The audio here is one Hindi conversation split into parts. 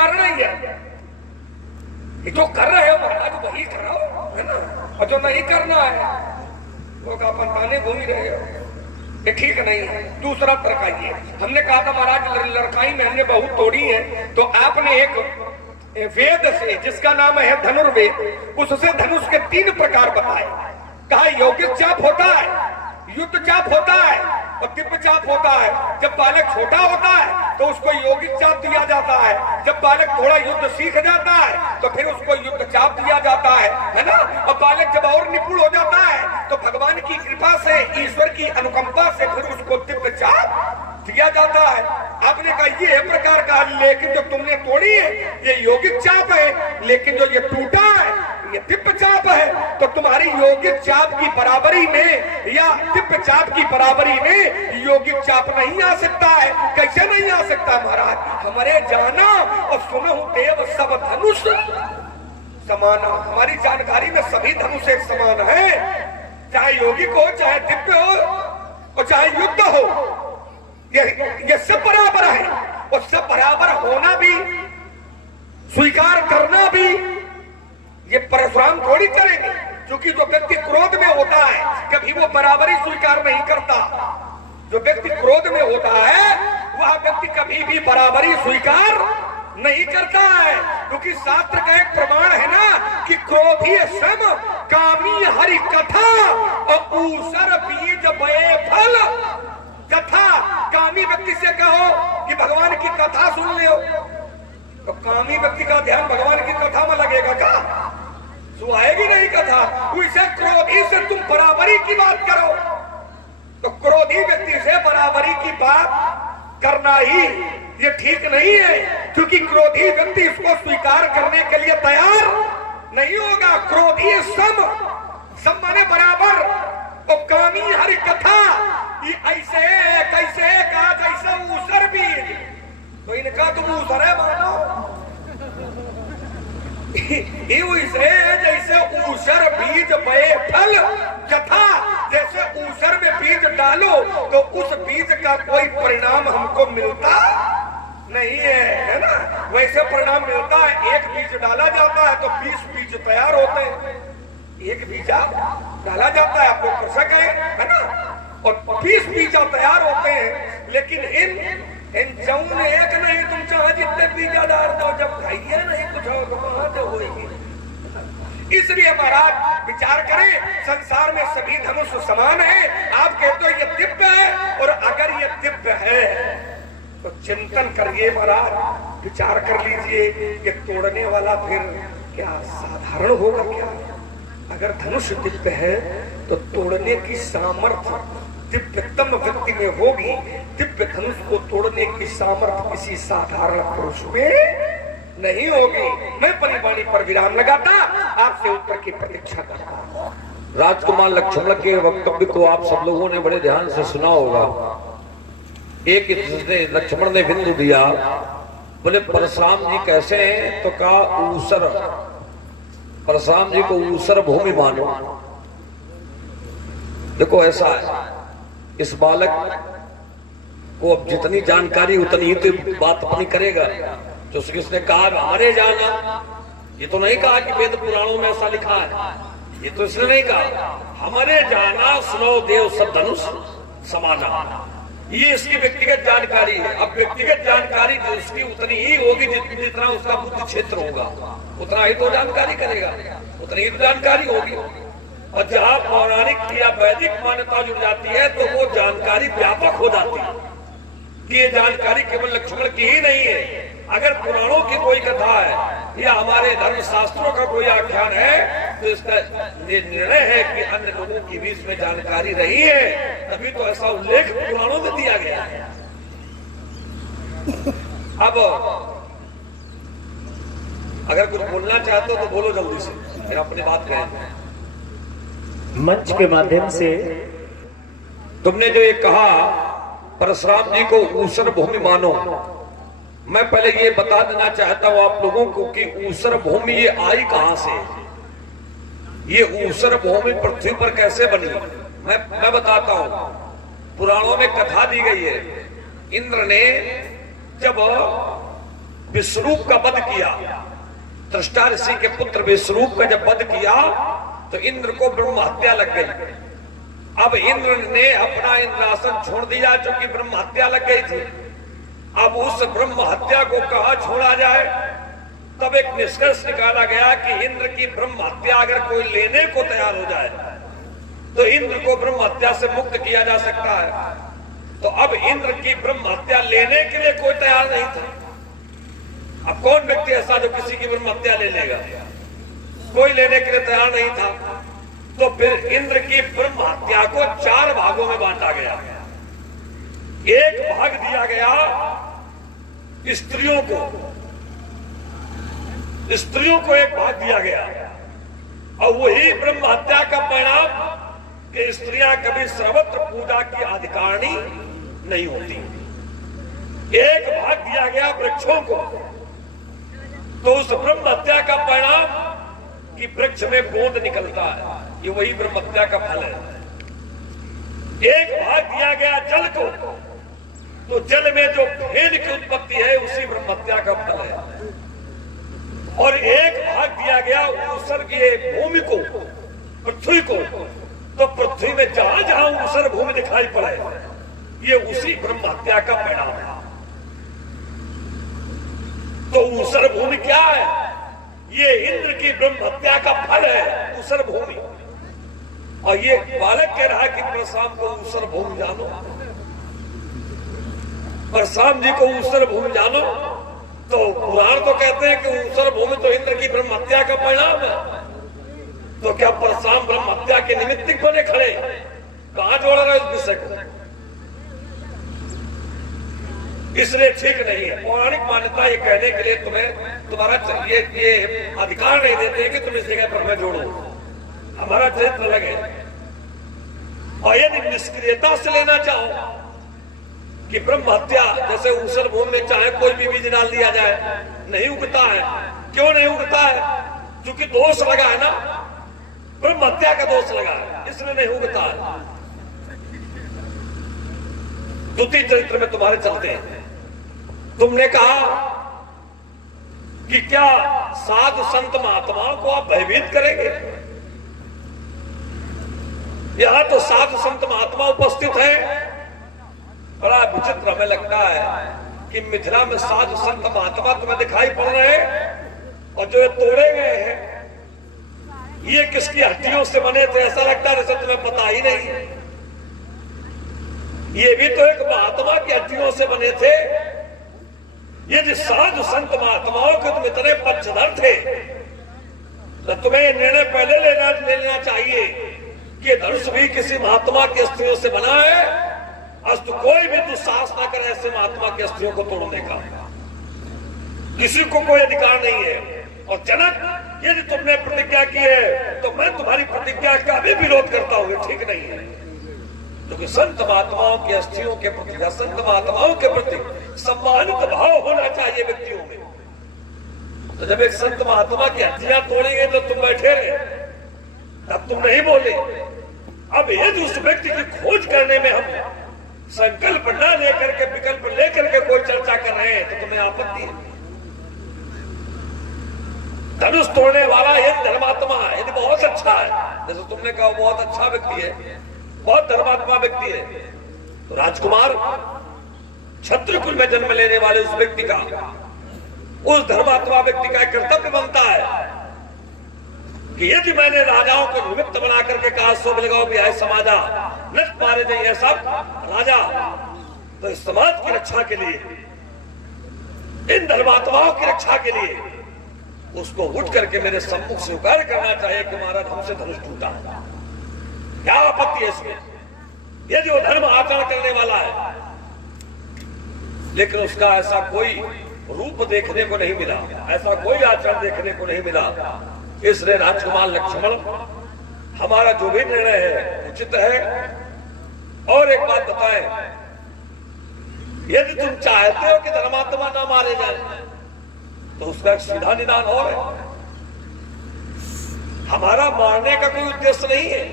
बिगाड़ना ही है। ये जो कर रहे हो महाराज वही करो, है ना, और जो नहीं करना है लोग अपन ताने घूम रहे हो, ये ठीक नहीं है। दूसरा तर्क ये, हमने कहा था महाराज लड़काई में हमने बहुत तोड़ी है, तो आपने एक वेद से जिसका नाम है धनुर्वेद, उससे धनुष के 3 प्रकार बताए। कहा यौगिक चाप होता है, युद्ध चाप होता है और दिव्य चाप होता है। जब बालक छोटा होता है तो उसको यौगिक चाप दिया जाता है, जब बालक थोड़ा युद्ध सीख जाता है तो फिर उसको युद्ध चाप दिया जाता है ना। और बालक जब और निपुण हो जाता है तो भगवान की कृपा से, ईश्वर की अनुकंपा से फिर उसको दिव्य चाप दिया जाता है। आपने कहा ये है प्रकार का, लेकिन जो तुमने तोड़ी है ये यौगिक चाप है, लेकिन जो ये टूटा है ये दिव्य चाप है। तो तुम्हारी यौगिक चाप की बराबरी में या दिव्य चाप की बराबरी में यौगिक चाप नहीं आ सकता है। कैसे नहीं आ सकता महाराज? हमारे जाना और सुनहु देव सब धनुष समाना। हमारी जानकारी में सभी धनुष एक समान है, चाहे यौगिक हो, चाहे दिव्य हो और चाहे युद्ध हो, ये सब बराबर है। और सब बराबर होना भी, स्वीकार करना भी, ये परशुराम थोड़ी करेंगे। क्योंकि जो व्यक्ति क्रोध में होता है कभी वो बराबरी स्वीकार नहीं करता। जो व्यक्ति क्रोध में होता है वह व्यक्ति कभी भी बराबरी स्वीकार नहीं करता है। क्योंकि शास्त्र का एक प्रमाण है ना कि क्रोधी सम कामी हरि कथा और ऊसर बीज बये फल। कथा, कामी व्यक्ति से कहो कि भगवान की कथा सुन ले, तो कामी व्यक्ति का ध्यान भगवान की कथा में लगेगा क्या? सुहाएगी नहीं कथा। उसे क्रोधी से तुम बराबरी की बात करो, तो क्रोधी व्यक्ति से बराबरी की बात करना ही ये ठीक नहीं है। क्योंकि क्रोधी व्यक्ति इसको स्वीकार करने के लिए तैयार नहीं होगा। क्रोधी सम माने बराबर, और कामी हरि कथा ये ऐसे कैसे कहा जैसे ऊसर बीज। तो इनका तुम ऊसर है मानो, जैसे ऊसर बीज बये फल। कथा जैसे ऊसर में बीज डालो तो उस बीज का कोई परिणाम हमको मिलता नहीं है ना। वैसे परिणाम मिलता है, एक बीज डाला जाता है तो 20 बीज तैयार होते हैं। एक बीजा डाला जाता है, आपको कृषक है ना, और 20 बीजा तैयार होते हैं। लेकिन इन जौन एक नहीं, तुम चाहे जितने बीजा डाल दो, जब खाइए नहीं कुछ हो तो कहां से होगी। इसलिए महाराज विचार करें, संसार में सभी धनुष समान है। आप कहते हो ये दिव्य है, और अगर ये दिव्य है तो चिंतन करिए महाराज, विचार कर लीजिए कि तोड़ने वाला फिर क्या साधारण होगा क्या? अगर धनुष दिव्य है तो तोड़ने की सामर्थ्य दिव्यतम व्यक्ति में होगी। दिव्य धनुष को तोड़ने की सामर्थ्य किसी साधारण पुरुष में नहीं होगी। मैं परिवाणी पर विराम लगाता, आपसे उत्तर की प्रतीक्षा करता। राजकुमार लक्ष्मण के वक्तव्य को आप सब लोगों ने बड़े ध्यान से सुना होगा। एक लक्ष्मण ने बिंदु दिया, बोले परशुराम जी कैसे हैं? तो कहा ऊसर, परशुराम जी को ऊसर भूमि मानो। देखो ऐसा है, इस बालक को अब जितनी जानकारी उतनी ही तो बात अपनी करेगा। जो श्री कृष्ण ने कहा हमारे जाना, ये तो नहीं कहा कि वेद पुराणों में ऐसा लिखा है, ये तो इसने नहीं कहा। हमारे जाना सुनो देव सब धनुष समाना, ये इसकी व्यक्तिगत जानकारी है। अब व्यक्तिगत जानकारी जो उसकी उतनी ही होगी जितना उसका बुद्धि क्षेत्र होगा, उतना ही तो जानकारी करेगा, उतनी ही जानकारी होगी। और जहां पौराणिक या वैदिक मान्यता जुड़ जाती है तो वो जानकारी व्यापक हो जाती है कि ये जानकारी केवल लक्ष्मण की ही नहीं है। अगर पुराणों की कोई कथा है या हमारे धर्म शास्त्रों का कोई आख्यान है तो इसका ये निर्णय है कि अन्य लोगों के बीच में जानकारी रही है, तभी तो ऐसा उल्लेख पुराणों में दिया गया है। अब अगर कुछ बोलना चाहते हो तो बोलो जल्दी से, फिर अपनी बात कहें। मंच के माध्यम से तुमने जो ये कहा परशुराम जी को ऊसर भूमि मानो, मैं पहले ये बता देना चाहता हूं आप लोगों को कि ऊसर भूमि ये आई कहां से, ये ऊसर भूमि पृथ्वी पर कैसे बनी, मैं बताता हूं। पुराणों में कथा दी गई है, इंद्र ने जब विश्वरूप का वध किया, त्रिष्टा ऋषि के पुत्र विश्वरूप का जब वध किया तो इंद्र को ब्रह्म हत्या लग गई। अब इंद्र ने अपना इंद्रासन छोड़ दिया, जो कि ब्रह्म हत्या लग गई थी। अब उस ब्रह्म हत्या को कहां छोड़ा जाए? तब एक निष्कर्ष निकाला गया कि इंद्र की ब्रह्म हत्या अगर कोई लेने को तैयार हो जाए तो इंद्र को ब्रह्म हत्या से मुक्त किया जा सकता है। तो अब इंद्र की ब्रह्म हत्या लेने के लिए कोई तैयार नहीं था। अब कौन व्यक्ति ऐसा जो किसी की ब्रह्म हत्या ले लेगा? कोई लेने के लिए तैयार नहीं था। तो फिर इंद्र की ब्रह्म हत्या को 4 भागों में बांटा गया। एक भाग दिया गया स्त्रियों को, स्त्रियों को एक भाग दिया गया, और वही ब्रह्म हत्या का परिणाम कि स्त्रियां कभी सर्वत्र पूजा की अधिकारिणी नहीं होती। एक भाग दिया गया वृक्षों को, तो उस ब्रह्म हत्या का परिणाम कि वृक्ष में गोंद निकलता है, ये वही ब्रह्म हत्या का फल है। एक भाग दिया गया जल को, तो जल में जो फेन की उत्पत्ति है उसी ब्रह्म हत्या का फल है। और एक भाग दिया गया उत्सर्गीय भूमि को, पृथ्वी को, तो पृथ्वी में जहां जहां ऊसर भूमि दिखाई पड़े ये उसी ब्रह्म हत्या का परिणाम है। तो ऊसर भूमि क्या है? ये इंद्र की ब्रह्म हत्या का फल है, ऊसर भूमि। और ये बालक कह रहा है कि परशुराम को ऊसर भूमि जानो, परशुराम जी को ऊसर भूमि जानो। तो पुराण तो कहते हैं कि ऊसर भूमि तो इंद्र की ब्रह्म हत्या का परिणाम है। तो क्या परशुराम ब्रह्म हत्या के निमित्त बने खड़े? कहां जोड़ रहे इस विषय को? इसलिए ठीक नहीं है। पौराणिक मान्यता ये कहने के लिए तुम्हें तुम्हारा ये अधिकार नहीं देते कि तुम इस जगह पर हमें जोड़ो। हमारा चरित्र अलग है। और यदि निष्क्रियता से लेना चाहो कि ब्रह्म हत्या जैसे ऊसर भूमि में चाहे कोई भी बीज डाल दिया जाए नहीं उगता है, क्यों नहीं उगता है? क्योंकि दोष लगा है ना, ब्रह्म हत्या का दोष लगा है, इसलिए नहीं उगता है। द्वितीय चरित्र में तुम्हारे चलते हैं। तुमने कहा कि क्या साधु संत महात्माओं को आप भयभीत करेंगे? यहां तो साधु संत महात्मा उपस्थित है। बड़ा विचित्र हमें लगता है कि मिथिला में साधु संत महात्मा तुम्हें दिखाई पड़ रहे हैं, और जो तोड़े गए हैं ये किसकी हड्डियों से बने थे? ऐसा लगता है जैसे तुम्हें पता ही नहीं। ये भी तो एक महात्मा की हड्डियों से बने थे। यदि साधु संत महात्माओं के तुम इतने पक्षधर थे तो तुम्हें निर्णय पहले ले लेना चाहिए कि धनुष भी किसी महात्मा की अस्थियों से बना है, अस्तु कोई भी दुस्साहस ना करे ऐसे महात्मा की अस्थियों को तोड़ने का। किसी को कोई अधिकार नहीं है। और जनक, यदि तुमने प्रतिज्ञा की है तो मैं तुम्हारी प्रतिज्ञा का भी विरोध करता हूं, ठीक नहीं है। क्योंकि संत महात्माओं की अस्थियों के प्रति, संत महात्माओं के प्रति सम्मानित भाव होना चाहिए व्यक्तियों में। तो जब एक संत महात्मा की हड्डियां तोड़ी गई तो तुम बैठे रहे, तब तुम नहीं बोले। अब यदि उस व्यक्ति की खोज करने में हम संकल्प न लेकर के, विकल्प लेकर के कोई चर्चा कर रहे हैं तो तुम्हें आपत्ति है। धनुष तोड़ने वाला यदि धर्मात्मा है, यदि बहुत अच्छा है, जैसे तुमने कहा बहुत अच्छा व्यक्ति है, बहुत धर्मात्मा व्यक्ति है, तो राजकुमार क्षत्रिय कुल में जन्म लेने वाले उस व्यक्ति का, उस धर्मात्मा व्यक्ति का कर्तव्य बनता है कि यदि मैंने राजाओं को निमित्त बना करके कहा शोभ लगाओ भी है समाजा नच मारे जाइए सब राजा, तो इस समाज की रक्षा के लिए, इन धर्मात्माओं की रक्षा के लिए उसको उठ करके मेरे सम्मुख स्वीकार करना चाहिए कि महाराज हमसे धनुष टूटा। क्या आपत्ति है इसमें? यदि वो धर्म आचरण करने वाला है, लेकिन उसका ऐसा कोई रूप देखने को नहीं मिला, ऐसा कोई आचरण देखने को नहीं मिला। इसलिए राजकुमार लक्ष्मण, हमारा जो भी निर्णय है उचित है। और एक बात बताएं, यदि तुम चाहते हो कि धर्मात्मा ना मारे जाए तो उसका एक सीधा निदान और है। हमारा मारने का कोई उद्देश्य नहीं है,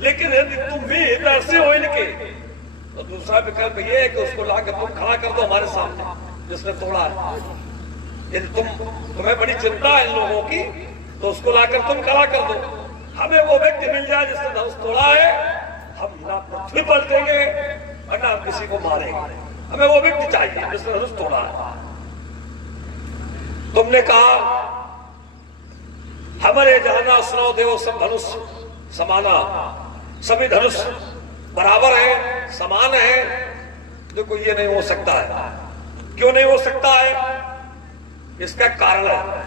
लेकिन यदि तुम भी ऐसे हो इनके, तो दूसरा विकल्प ये है कि उसको लाकर तुम खड़ा कर दो हमारे सामने जिसने तोड़ा है। यदि तुम्हें बड़ी चिंता है इन लोगों की तो उसको लाकर तुम खड़ा कर दो। हमें वो व्यक्ति मिल जाए जिसने धनुष तोड़ा है, हम ना पृथ्वी पर देंगे और ना किसी को मारेंगे। हमें वो व्यक्ति चाहिए जिसने धनुष तोड़ा है। तुमने कहा हमारे जाना सुनो देव सब धनुष समाना, सभी धनुष बराबर है, समान है। देखो ये नहीं हो सकता है। क्यों नहीं हो सकता है? इसका कारण है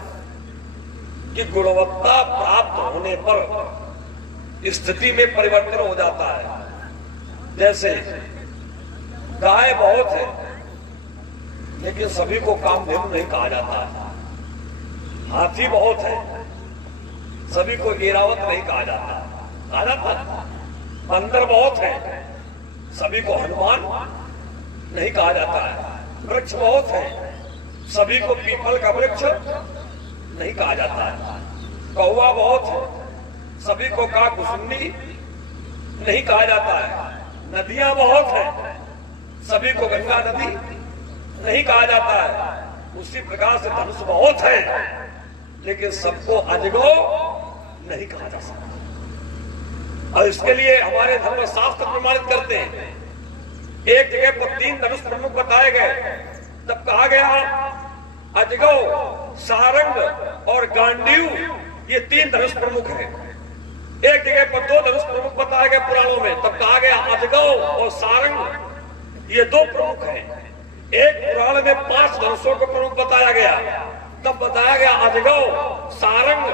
कि गुणवत्ता प्राप्त होने पर स्थिति में परिवर्तन हो जाता है। जैसे गाय बहुत है लेकिन सभी को कामधेनु नहीं कहा जाता है। हाथी बहुत है, सभी को ऐरावत नहीं कहा जाता, कहा जाता है। बंदर बहुत है, सभी को हनुमान नहीं कहा जाता है। वृक्ष बहुत है, सभी को पीपल का वृक्ष नहीं कहा जाता है। कौवा बहुत है, सभी को काकभुसुंडी नहीं कहा जाता है। नदियां बहुत है, सभी को गंगा नदी नहीं कहा जाता है। उसी प्रकार से धनुष बहुत है लेकिन सबको अजगो नहीं कहा जा सकता। और इसके लिए हमारे धर्म शास्त्र प्रमाणित करते हैं। एक जगह पर 3 धनुष प्रमुख बताए गए, तब कहा गया अजगौ, सारंग और गांडीव ये 3 धनुष प्रमुख हैं। एक जगह पर 2 धनुष प्रमुख बताए गए पुराणों में, तब कहा गया अजगौ और सारंग ये 2 प्रमुख हैं। एक पुराण में 5 धनुषों को प्रमुख बताया गया, तब बताया गया अजगौ, सारंग,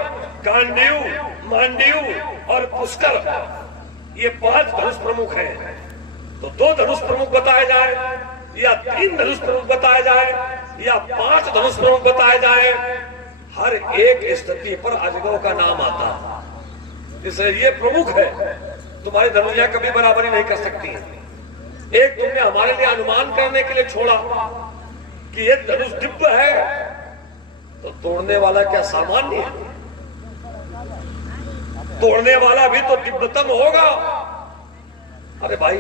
गांडीव, मांडीव और पुष्कर ये 5 धनुष प्रमुख हैं। तो 2 धनुष प्रमुख बताए जाए या 3 धनुष प्रमुख बताए जाए या 5 धनुष प्रमुख बताए जाए, हर एक स्थिति पर अजगौ का नाम आता है। इसलिए ये प्रमुख है। तुम्हारी धनुषियां कभी बराबरी नहीं कर सकती हैं। एक तुमने हमारे लिए अनुमान करने के लिए छोड़ा कि ये धनुष दिव्य है, तो तोड़ने वाला क्या सामान्य है? तोड़ने वाला भी तो दिव्यतम होगा। अरे भाई,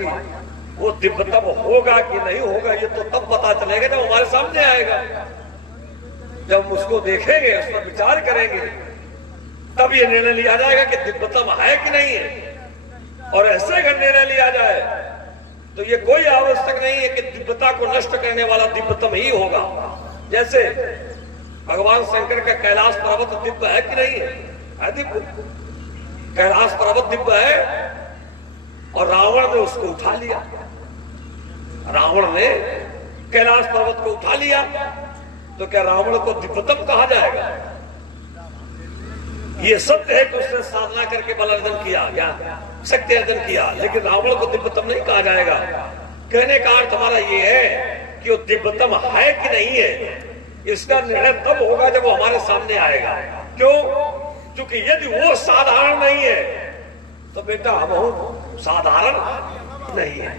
वो दिव्यतम होगा कि नहीं होगा ये तो तब पता चलेगा जब हमारे सामने आएगा। जब उसको देखेंगे, उस पर विचार करेंगे, तब ये निर्णय लिया जाएगा कि दिव्यतम है कि नहीं है। और ऐसे अगर निर्णय लिया जाए तो ये कोई आवश्यक नहीं है कि दिव्यता को नष्ट करने वाला दिव्यतम ही होगा। जैसे भगवान शंकर का कैलाश पर्वत दिव्य है कि नहीं है? दिव्य। कैलाश पर्वत दिव्य है और रावण ने उसको उठा लिया। रावण ने कैलाश पर्वत को उठा लिया, तो क्या रावण को दिव्यतम कहा जाएगा? ये सत्य है कि उसने साधना करके बल अर्जन किया या शक्ति अर्जन किया, लेकिन रावण को दिव्यतम नहीं कहा जाएगा। कहने का अर्थ हमारा ये है कि वो दिव्यतम है कि नहीं है, इसका निर्णय तब होगा जब वो हमारे सामने आएगा। क्यों? क्योंकि यदि वो साधारण नहीं है तो बेटा हम साधारण नहीं है।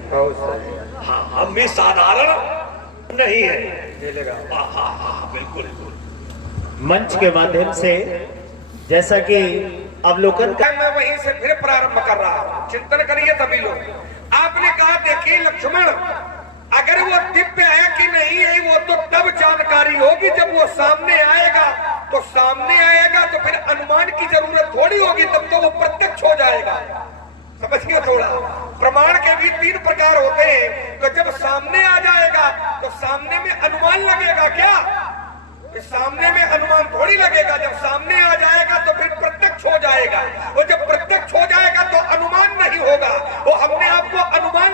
हाँ, हम भी साधारण नहीं है। बिल्कुल। मंच के माध्यम से जैसा कि अवलोकन मैं वहीं से फिर प्रारंभ कर रहा हूं। चिंतन करिए सभी लोग। आपने कहा देखिए लक्ष्मण, अगर वो दिव्य है कि नहीं है वो तो तब जानकारी होगी जब वो सामने आएगा। तो सामने आएगा तो फिर अनुमान की जरूरत थोड़ी होगी, तब तो वो प्रत्यक्ष हो जाएगा। समझिए थोड़ा। प्रमाण के भी 3 प्रकार होते हैं। तो जब सामने आ जाएगा तो सामने में अनुमान लगेगा क्या? सामने में अनुमान थोड़ी लगेगा। जब सामने आ जाएगा तो फिर प्रत्यक्ष हो जाएगा, और जब प्रत्यक्ष हो जाएगा तो अनुमान नहीं होगा। वो हमने आपको अनुमान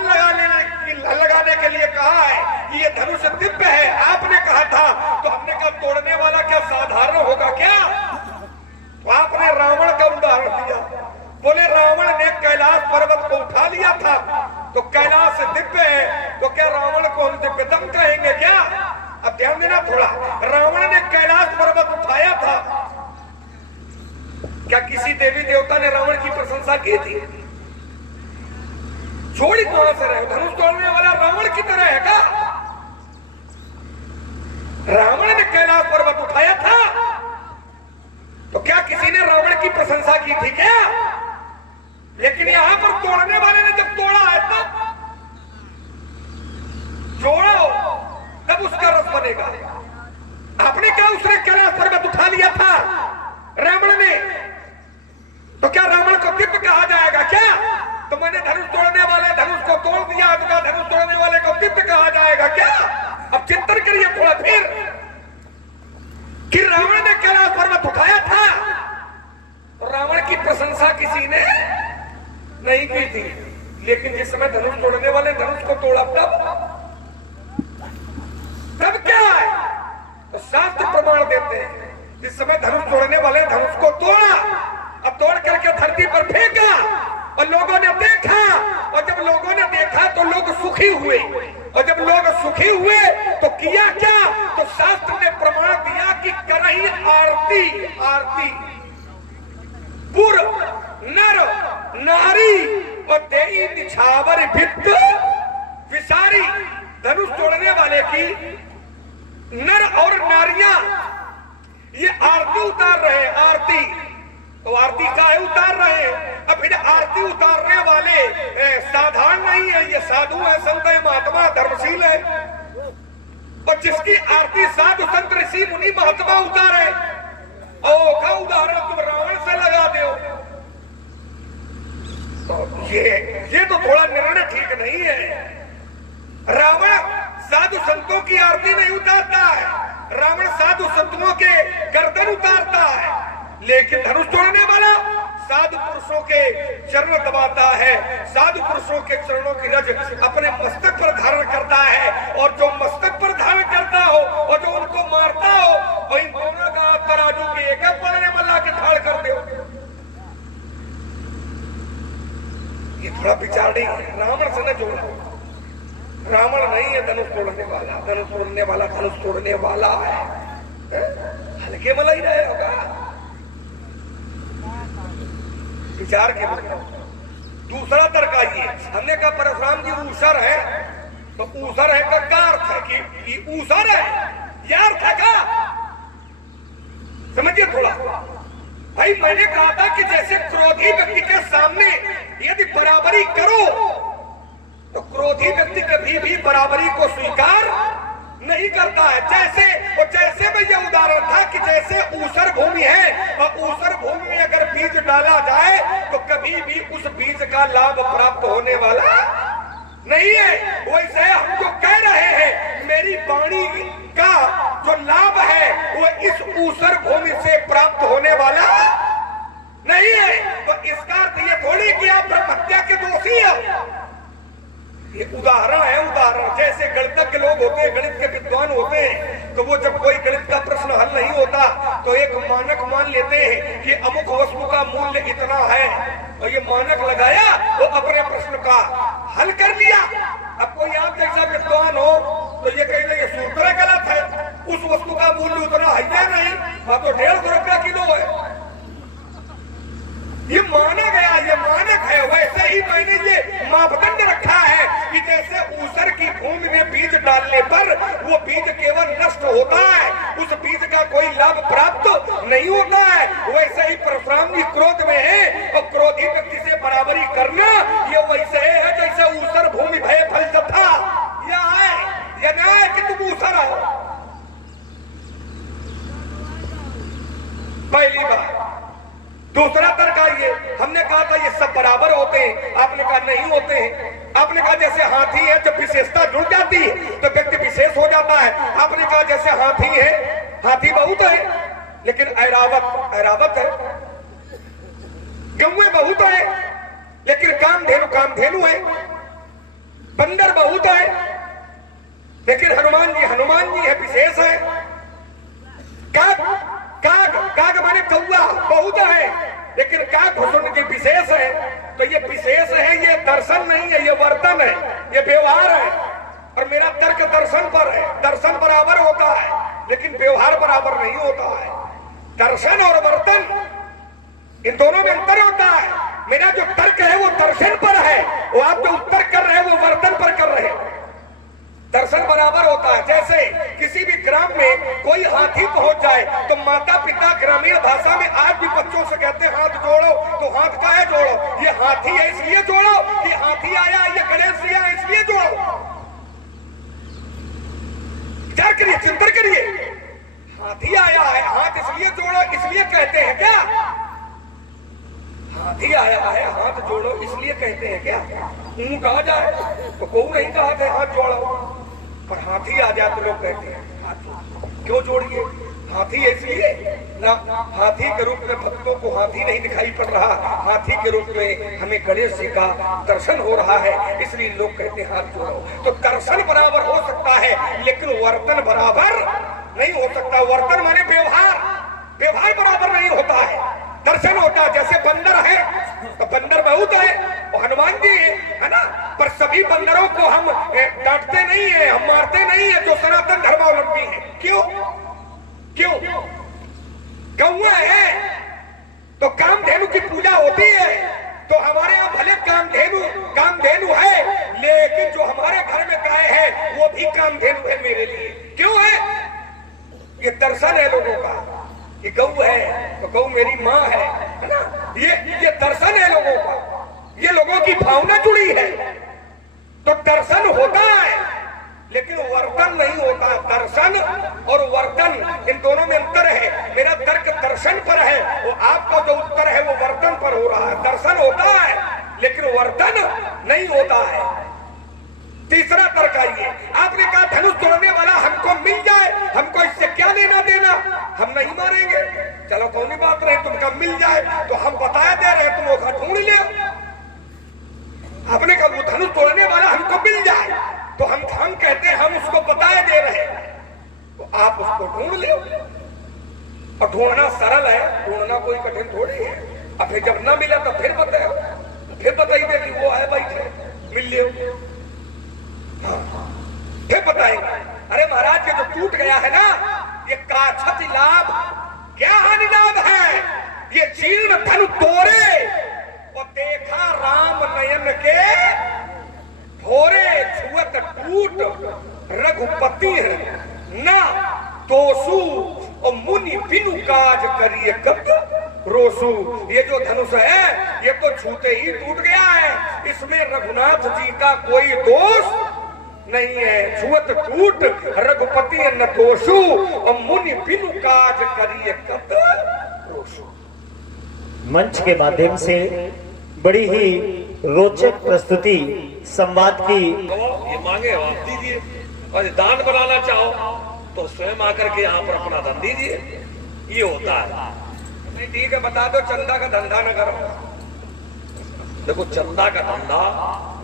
लगाने के लिए कहा है कि ये धनुष दिव्य है। आपने कहा था, तो हमने कहा तोड़ने वाला क्या साधारण होगा क्या? तो आपने रावण का उदाहरण दिया। बोले रावण ने कैलाश पर्वत को उठा लिया था, तो कैलाश दिव्य है, तो क्या रावण को हम दिव्यतम कहेंगे क्या? अब ध्यान देना थोड़ा। रावण ने कैलाश पर्वत उठाया था, क्या किसी देवी देवता ने रावण की प्रशंसा की थी? छोड़ी कहां से रहे? धनुष तोड़ने वाला रावण की तरह है क्या? रावण ने कैलाश पर्वत उठाया था, तो क्या किसी ने रावण की प्रशंसा की थी क्या? लेकिन यहां पर तोड़ने वाले ने जब तोड़ा है तब जोड़ो, तब उसका रस बनेगा। आपने क्या उसने चिंतन करिए थोड़ा फिर कि रावण ने कैलाश पर्वत उठाया था तो रावण की प्रशंसा किसी ने नहीं की थी, लेकिन जिस समय धनुष तोड़ने वाले धनुष को तोड़ा तब क्या है तो शास्त्र प्रमाण देते हैं। जिस समय धनुष तोड़ने वाले धनुष को तोड़ा, अब तोड़ करके धरती पर फेंका और लोगों ने देखा, और जब लोगों ने देखा तो लोग सुखी हुए, और जब लोग सुखी हुए तो किया क्या, तो शास्त्र ने प्रमाण दिया कि करही आरती, आरती पुर नर नारी और देई निछावर भित्त विसारी। धनुष तोड़ने वाले की नर और नारियां ये आरती उतार रहे हैं, आरती तो आरती का है उतार रहे हैं। अब फिर आरती उतारने वाले साधारण नहीं है, ये साधु है, संत है, महात्मा धर्मशील है, और जिसकी आरती साधु संत ऋषि मुनि महात्मा उतारे, और का उदाहरण तुम रावण से लगा दो, तो ये तो थोड़ा निर्णय ठीक नहीं है। रावण साधु संतों की आरती नहीं उतारता है, रावण साधु संतों के गर्दन उतारता है, लेकिन धनुष तोड़ने वाला साधु पुरुषों के चरण दबाता है, साधु पुरुषों के चरणों की रज अपने मस्तक पर धारण करता है, और जो मस्तक पर धारण करता हो और जो उनको मारता हो, और इन दोनों का तराजू के एक पड़ने वाला के ठाड़ कर दो। ये थोड़ा विचार नहीं है, रावण से न जोड़ो, रावण नहीं है धनुष तोड़ने वाला, धनुष तोड़ने वाला धनुष तोड़ने वाला है, हल्के में ही रहे होगा, विचार के लिए। दूसरा तर्क ये, हमने कहा परशुराम जी ऊसर है, तो ऊसर है का क्या अर्थ है कि ऊसर है, यह अर्थ है का, समझिए थोड़ा भाई। मैंने कहा था कि जैसे क्रोधी व्यक्ति के सामने यदि बराबरी करो तो क्रोधी व्यक्ति कभी भी बराबरी को स्वीकार नहीं करता है। जैसे में यह उदाहरण था कि जैसे ऊसर भूमि है और ऊसर भूमि में अगर बीज डाला जाए तो कभी भी उस बीज का लाभ प्राप्त होने वाला नहीं है। वैसे हम जो कह रहे हैं मेरी वाणी का जो लाभ है वो इस ऊसर भूमि से प्राप्त होने वाला नहीं है। तो इसका अर्थ ये थोड़ी कि आप ब्रह्म हत्या के दोषी हो। ये उदाहरण है, उदाहरण। जैसे गणितज्ञ लोग होते हैं, गणित के विद्वान होते हैं, तो वो जब कोई गणित का प्रश्न हल नहीं होता तो एक मानक मान लेते हैं कि अमुक वस्तु का मूल्य इतना है, और ये मानक लगाया वो अपने प्रश्न का हल कर लिया। अब कोई आप जैसा विद्वान हो तो ये कहेगा ये सूत्र गलत है, उस वस्तु का मूल्य उतना है या नहीं, हाँ तो 150 रुपया किलो है। ये माना गया, ये मानक है। वैसे ही मैंने ये मापदंड रखा है कि जैसे ऊसर की भूमि में बीज डालने पर वो बीज केवल नष्ट होता है, उस बीज का कोई लाभ प्राप्त नहीं होता है, वैसे ही परशुराम जी क्रोध में है और क्रोधी व्यक्ति से बराबरी करना ये वैसे है जैसे ऊसर भूमि भय फल तथा या है या ना है कि तुम ऊसर आओ। पहली बात। दूसरा तर्क ये, हमने कहा था ये सब बराबर होते हैं, आपने कहा नहीं होते हैं। आपने कहा जैसे हाथी है जब विशेषता जुड़ जाती है तो व्यक्ति विशेष हो जाता है। आपने कहा जैसे हाथी है, हाथी बहुत है लेकिन ऐरावत है, गौएं बहुत है लेकिन कामधेनु है, बंदर बहुत है लेकिन हनुमान जी है, विशेष है। काग माने कौआ बहुत है लेकिन काग भुसुंड की विशेष है। तो ये विशेष है, ये दर्शन नहीं है, ये वर्तन है, ये व्यवहार है। और मेरा तर्क दर्शन पर है। दर्शन बराबर होता है लेकिन व्यवहार बराबर नहीं होता है। दर्शन और वर्तन इन दोनों में अंतर होता है। मेरा जो तर्क है वो दर्शन पर है, वो आप जो उत्तर कर रहे हैं वो वर्तन पर कर रहे हैं। दर्शन बराबर होता है। जैसे किसी भी ग्राम में कोई हाथी पहुंच जाए तो माता पिता ग्रामीण भाषा में आज भी बच्चों से कहते हैं हाथ जोड़ो, तो हाथ का है जोड़ो, ये हाथी है इसलिए जोड़ो, ये हाथी आया ये गणेश जी आया इसलिए जोड़ो। विचार करिए, चिंतन करिए। हाथी आया है, हाथ इसलिए जोड़ो इसलिए कहते हैं क्या? हाथी आया है हाथ जोड़ो इसलिए कहते हैं क्या? ऊंट आ जाए तो कोई नहीं कहा था हाथ जोड़ो, पर हाथी आ जाए तो लोग कहते हैं हाथी क्यों जोड़िए, हाथी इसलिए ना, हाथी के रूप में भक्तों को हाथी नहीं दिखाई पड़ रहा, हाथी के रूप में हमें गणेश जी का दर्शन हो रहा है, इसलिए लोग कहते हैं हाथ जोड़ो। तो दर्शन बराबर हो सकता है लेकिन वर्तन बराबर नहीं हो सकता। वर्तन माने व्यवहार, व्यवहार बराबर नहीं होता है। दर्शन होता है, जैसे बंदर है तो बंदर बहुत है, वो हनुमान जी है ना, पर सभी बंदरों को हम डांटते नहीं है, हम मारते नहीं है जो सनातन धर्मावलंबी है। क्यों क्यों? कौआ है तो कामधेनु की पूजा होती है, तो हमारे यहाँ भले कामधेनु है, लेकिन जो हमारे घर में गाय है वो भी कामधेनु है मेरे लिए। क्यों है? ये दर्शन है लोगों का कि गौ है तो गौ मेरी माँ है ना, ये दर्शन है लोगों का, ये लोगों की भावना जुड़ी है। तो दर्शन होता है लेकिन वर्तन नहीं होता। दर्शन और वर्तन इन दोनों में अंतर है। मेरा तर्क दर्शन पर है, वो आपका जो उत्तर है वो वर्तन पर हो रहा है। दर्शन होता है लेकिन वर्तन नहीं होता है। तीसरा तर्क आइए, आपने कहा धनुष तोड़ने वाला हमको मिल जाए, हमको इससे क्या लेना देना, हम नहीं मारेंगे। चलो कौन बात रहे, तुमका मिल जाए तो हम बताया दे रहे, तुम वो ढूंढ ले। आपने कहा वो धनुष तोड़ने वाला हमको मिल जाए तो हम कहते हैं हम उसको बताए दे रहे, तो आप उसको ढूंढ ले। और ढूंढना सरल है, ढूंढना कोई कठिन थोड़ी है। अब फिर जब ना मिला तो फिर बताइए कि वो है भाई, मिल लियो, फिर बताएंगे। अरे महाराज ये जो टूट गया है ना, ये काछत लाभ क्या हानि लाभ है, ये जीर्ण धनु तोड़े और देखा राम नयन के भोरे, छुअत टूट रघुपति ना दोषु और मुनि बिनु काज करिए कत रोसु। ये जो धनुष है ये तो छूते ही टूट गया है, इसमें रघुनाथ जी का कोई दोष नहीं है। छुअत टूट रघुपति न दोषु और मुनि बिनु काज करिए कत रोसु। मंच के माध्यम से बड़ी ही रोचक प्रस्तुति संवाद की। ये मांगे आप दीजिए, और दान बनाना चाहो तो स्वयं आकर के यहाँ पर अपना दान दीजिए, ये होता है। नहीं ठीक है, बता दो चंदा का धंधा न करो। देखो चंदा का धंधा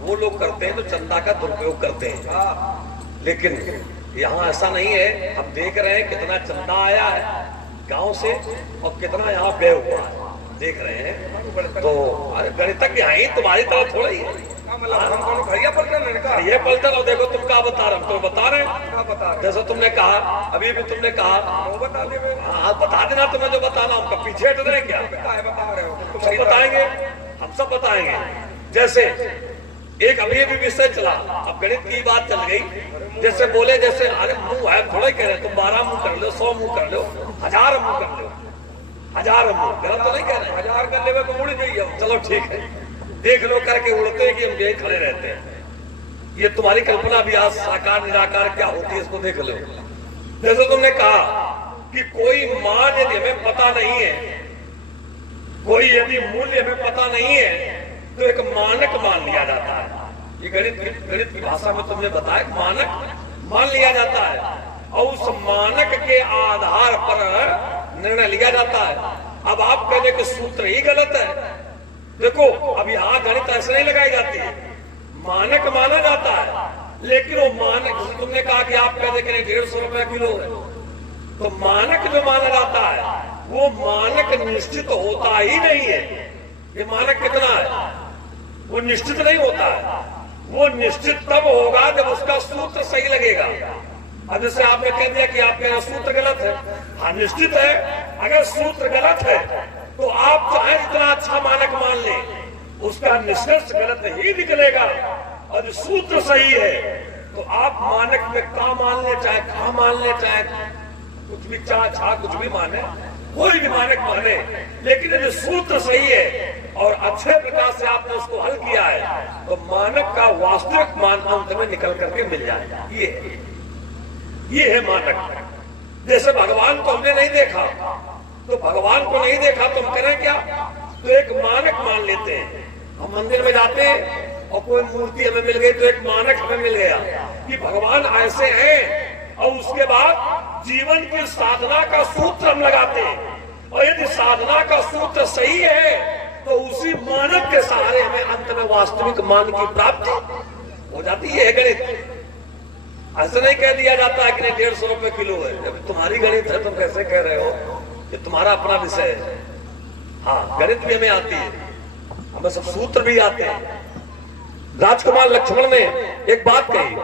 वो लोग करते हैं तो चंदा का दुरुपयोग करते हैं, लेकिन यहाँ ऐसा नहीं है। हम देख रहे हैं कितना चंदा आया है गांव से और कितना यहाँ व्यय हुआ है, देख रहे हैं। तो गणितज्ञ हैं, तुम्हारी तरह थोड़ा ही है। हम दोनों भैया पलटन ये पलटन और देखो तुम क्या बता रहे हो, तुम बता रहे हैं जैसा तुमने कहा, अभी भी तुमने कहा बता दे। हाँ बता देना, तुम्हें जो बताना, हम पीछे हट रहे क्या? बता रहे हो तुम, सब बताएंगे, हम सब बताएंगे। जैसे एक अभी भी विषय चला, अब गणित की बात चल गई, जैसे बोले जैसे अरे मुंह है थोड़ा ही कह रहे, तुम 12 मुंह कर लो, 100 मुंह कर लो, 1000 मुंह कर लो, 1000 मुंह, गलत तो नहीं कह रहे। 1000 कर लेवे तो उड़ जाइए। चलो ठीक है, देख लो करके उड़ते हैं कि हम यही खड़े रहते हैं। ये तुम्हारी कल्पना भी आज साकार निराकार क्या होती है इसको देख लो। जैसे तुमने कहा कि कोई मान यदि हमें पता नहीं है, कोई यदि मूल्य हमें पता नहीं है तो एक मानक मान लिया जाता है। ये गणित की भाषा में तुमने बताया, मानक मान लिया जाता है और उस मानक के आधार पर निर्णय लिया जाता है। अब आप कहने के सूत्र ही गलत है। देखो अब यहाँ गणित ऐसे नहीं लगाई जाती है, मानक माना जाता है, लेकिन वो मानक तुमने कहा कि आप कहते कि 150 रुपए किलो है, तो मानक जो माना जाता है वो मानक निश्चित होता ही नहीं है। ये मानक कितना है वो निश्चित नहीं होता है, वो निश्चित तब होगा जब उसका सूत्र सही लगेगा। अब जैसे आपने कह दिया कि आपका सूत्र गलत है, हाँ निश्चित है, अगर सूत्र गलत है तो आप चाहे जितना अच्छा मानक मान ले, उसका निष्कर्ष गलत ही निकलेगा। और जो सूत्र सही है तो आप मानक में का मान ले, चाहे खा मान ले, चाहे कुछ भी छा कुछ भी माने, कोई भी मानक माने, लेकिन यदि सूत्र सही है और अच्छे प्रकार से आपने उसको हल किया है तो मानक का वास्तविक मान अंत में निकल करके मिल जाएगा। ये है मानक। जैसे भगवान को हमने नहीं देखा, तो भगवान को नहीं देखा तो हम करें क्या? तो एक मानक मान लेते हैं। हम मंदिर में जाते हैं और कोई मूर्ति हमें मिल गई तो एक मानक हमें मिल गया कि भगवान ऐसे हैं, और उसके बाद जीवन की साधना का सूत्र हम लगाते हैं, और यदि साधना का सूत्र सही है तो उसी मानक के सहारे हमें अंत में वास्तविक मान की प्राप्ति हो जाती है। गणित ऐसा नहीं कह दिया जाता है कि नहीं 150 रुपए किलो है, जब तुम्हारी गणित है तुम कैसे कह रहे हो, ये तुम्हारा अपना विषय है। हाँ, गणित भी हमें आती है, हमें सब सूत्र भी आते हैं। राजकुमार लक्ष्मण ने एक बात कही,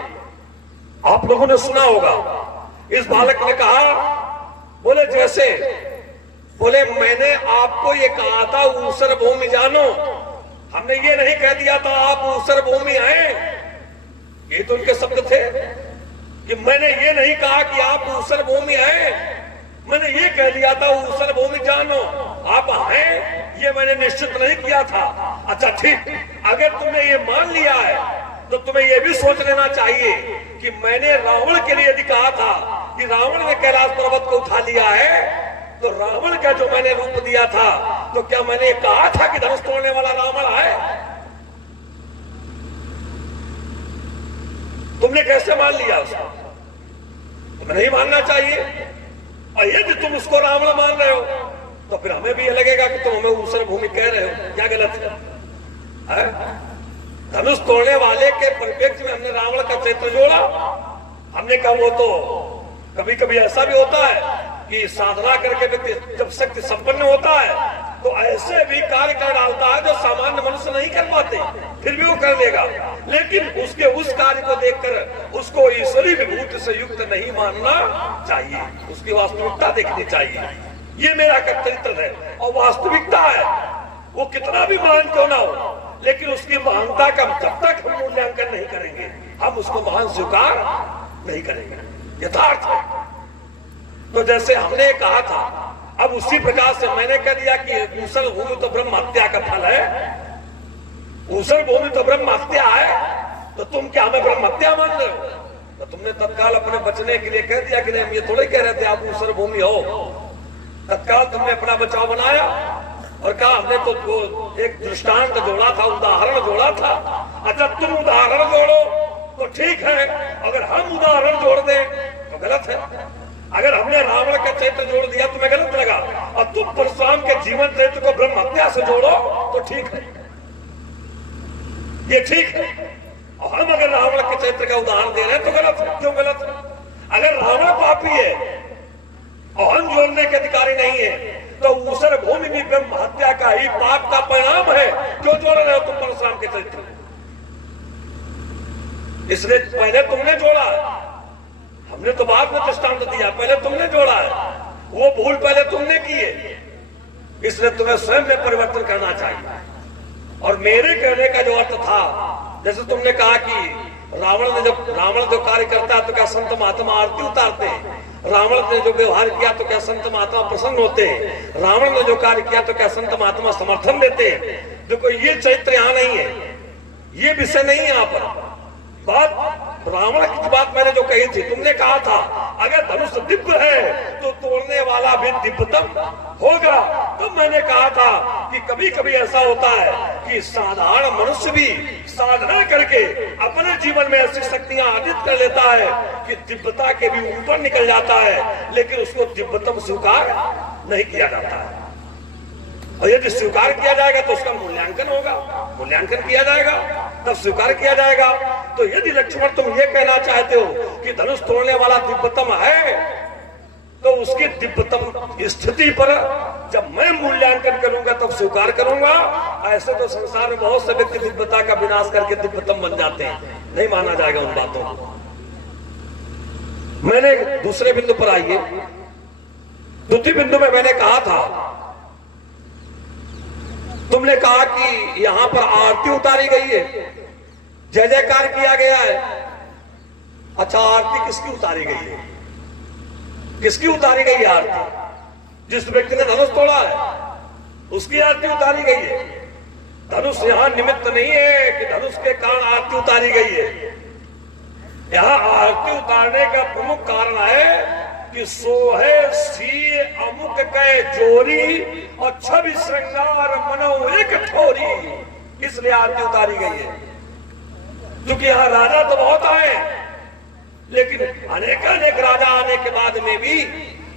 आप लोगों ने सुना होगा। इस बालक ने कहा, बोले जैसे, बोले मैंने आपको ये कहा था ऊसर भूमि जानो, हमने ये नहीं कह दिया था आप ऊसर भूमि आए। ये तो उनके शब्द थे कि मैंने ये नहीं कहा कि आप ऊसर भूमि आए, मैंने ये कह दिया था ऊसर भूमि जानो, आप हैं ये मैंने निश्चित नहीं किया था। अच्छा ठीक, अगर तुमने ये मान लिया है तो तुम्हें ये भी सोच लेना चाहिए कि मैंने रावण के लिए यदि कहा था कि रावण ने कैलाश पर्वत को उठा लिया है, तो रावण का जो मैंने रूप दिया था, तो क्या मैंने कहा था कि धनुष तोड़ने वाला रावण है? तुमने कैसे मान लिया उसको? तुम्हें नहीं मानना चाहिए। और यदि तुम उसको रावण मान रहे हो तो फिर हमें भी ये लगेगा कि तुम हमें ऊसर भूमि कह रहे हो। क्या गलत है? धनुष तोड़ने वाले के परिप्रेक्ष्य में हमने रावण का चरित्र जोड़ा। हमने कहा वो तो कभी कभी ऐसा भी होता है कि साधना करके व्यक्ति जब शक्ति संपन्न होता है तो ऐसे भी कार्य कर डालता है जो सामान्य मनुष्य नहीं कर पाते, फिर भी वो कर लेगा। लेकिन उसके उस कार्य को देखकर उसको ईश्वरी विभूति से युक्त नहीं मानना चाहिए, उसकी वास्तविकता देखनी चाहिए। ये मेरा चरित्र है और वास्तविकता है, वो कितना भी महान क्यों ना हो, लेकिन उसकी महानता का जब तक हम मूल्यांकन नहीं करेंगे हम उसको महान स्वीकार नहीं करेंगे। यथार्थ है। तो जैसे हमने कहा था, अब उसी प्रकार से मैंने कह दिया कि ऊसर भूमि तो ब्रह्म हत्या का फल है, ऊसर भूमि तो ब्रह्म हत्या है, तो तुम क्या हमें ब्रह्म हत्या मान रहे हो? तो तुमने तत्काल अपने बचने के लिए कह दिया कि नहीं, हम ये थोड़े कह रहे थे आप ऊसर भूमि हो। तत्काल तुमने अपना बचाव बनाया और कहा हमने तो एक दृष्टांत जोड़ा था, उदाहरण जोड़ा था। अच्छा तुम उदाहरण जोड़ो तो ठीक है, अगर हम उदाहरण जोड़ दें तो गलत है। अगर हमने रावण का चरित्र जोड़ दिया तुम्हें गलत लगा, और तुम परशुराम के जीवन चरित्र को ब्रह्म हत्या से जोड़ो तो ठीक है, ये ठीक है। और हम अगर रावण के चरित्र का उदाहरण दे रहे हैं तो गलत है। क्यों गलत है? अगर रावण पापी है और हम जोड़ने के अधिकारी नहीं है तो ऊसर भूमि भी ब्रह्म हत्या का ही पाप का परिणाम है। क्यों जोड़ रहे हो तुम परशुराम के चरित्र? इसलिए पहले तुमने जोड़ा है, हमने तो बाद में दृष्टांत दिया, पहले तुमने जोड़ा है। वो भूल पहले तुमने की है, इसलिए तुम्हें स्वयं में परिवर्तन करना चाहिए। और मेरे कहने का जो अर्थ था, जैसे तुमने कहा कि रावण जो कार्य करता है तो क्या संत महात्मा आरती उतारते हैं, रावण ने जो व्यवहार किया तो क्या संत महात्मा प्रसन्न होते हैं, रावण ने जो कार्य किया तो क्या संत महात्मा समर्थन देते हैं। देखो ये चरित्र यहाँ नहीं है, ये विषय नहीं है यहाँ पर। बात रावण की बात मैंने जो कही थी, तुमने कहा था अगर धनुष दिव्य है तो तोड़ने वाला भी दिव्यतम होगा। तो मैंने कहा था कि कभी कभी ऐसा होता है कि साधारण मनुष्य भी साधना करके अपने जीवन में ऐसी शक्तियां अर्जित कर लेता है कि दिव्यता के भी ऊपर निकल जाता है, लेकिन उसको दिव्यतम स्वीकार नहीं किया जाता है। और यदि स्वीकार किया जाएगा तो उसका मूल्यांकन होगा, मूल्यांकन किया जाएगा तब स्वीकार किया जाएगा। तो यदि लक्ष्मण तुम ये कहना चाहते हो कि धनुष तोड़ने वाला दिव्यतम है, तो उसकी दिव्यतम स्थिति पर जब मैं मूल्यांकन करूंगा तब स्वीकार करूंगा। ऐसे तो संसार में बहुत से व्यक्ति दिव्यता का विनाश करके दिव्यतम बन जाते हैं, नहीं माना जाएगा उन बातों को। मैंने दूसरे बिंदु पर आइए, द्वितीय बिंदु में मैंने कहा था, तुमने कहा कि यहां पर आरती उतारी गई है, जय जयकार किया गया है। अच्छा आरती किसकी उतारी गई है? किसकी उतारी गई है आरती? जिस व्यक्ति ने धनुष तोड़ा है उसकी आरती उतारी गई है। धनुष यहां निमित्त नहीं है कि धनुष के कारण आरती उतारी गई है। यहां आरती उतारने का प्रमुख कारण है कि सोहे सी अमुक के जोरी और छवि श्रृंगार मनो एक ठोरी, इसलिए आरती उतारी गई है। क्योंकि यहाँ राजा तो बहुत आए, लेकिन अनेक राजा आने के बाद में भी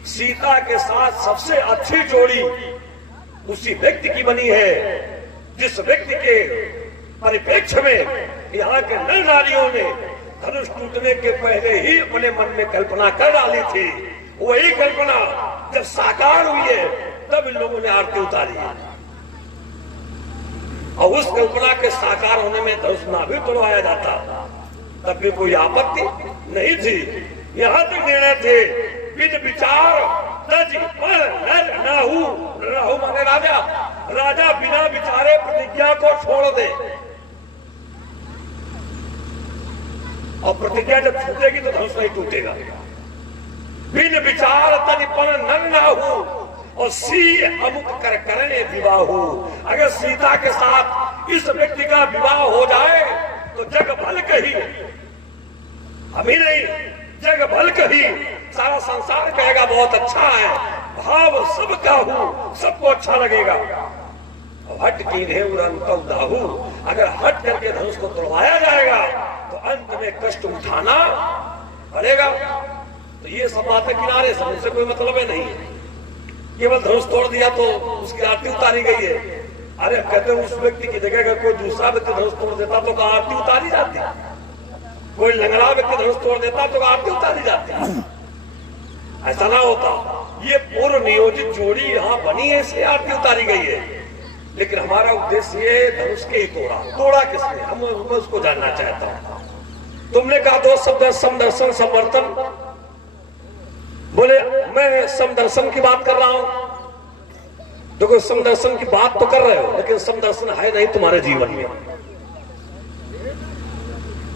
सीता के साथ सबसे अच्छी जोड़ी उसी व्यक्ति की बनी है, जिस व्यक्ति के परिप्रेक्ष्य में यहाँ के नर नारियों ने धनुष टूटने के पहले ही अपने मन में कल्पना कर डाली थी। वही कल्पना जब साकार हुई है तब इन लोगों ने आरती उतारी है। और उस कल्पना के साकार होने में धनुष ना भी तोड़वाया जाता तब भी कोई आपत्ति नहीं थी। यहाँ तक निर्णय थे विद विचार तज पर नर नाहु, नाहु माने राजा, राजा बिना विचारे प्रतिज्ञा को छोड़ दे, और प्रतिज्ञा जब छूटेगी तो धनुष नहीं टूटेगा। बिन विचार तज पर नर नाहु और सी अमुक कर करें विवाह। अगर सीता के साथ इस व्यक्ति का विवाह हो जाए तो जग भल कही, अभी नहीं जग भल कही, सारा संसार कहेगा बहुत अच्छा है, भाव सबका हूं, सबको अच्छा लगेगा। हट की दाहू, अगर हट करके धनुष को तोड़वाया जाएगा तो अंत में कष्ट उठाना पड़ेगा। तो ये सब बातें किनारे से, उनसे कोई मतलब है नहीं है। केवल धनुष तोड़ दिया तो उसकी आरती उतारी गई है। अरे कहते हैं उस व्यक्ति की जगह अगर कोई दूसरा व्यक्ति धनुष तोड़ देता तो आरती उतारी जाती, कोई लंगड़ा व्यक्ति धनुष तोड़ देता तो आरती उतारी जाती, ऐसा ना होता। ये पूर्व नियोजित जोड़ी यहाँ बनी है इसलिए आरती उतारी गई है। लेकिन हमारा उद्देश्य ये धनुष के ही तोड़ा किसने, हम उसको जानना चाहता हूँ। तुमने कहा दो शब्द समदर्शन समवर्तन, बोले मैं समदर्शन की बात कर रहा हूं। देखो समदर्शन की बात तो कर रहे हो लेकिन समदर्शन है नहीं तुम्हारे जीवन में।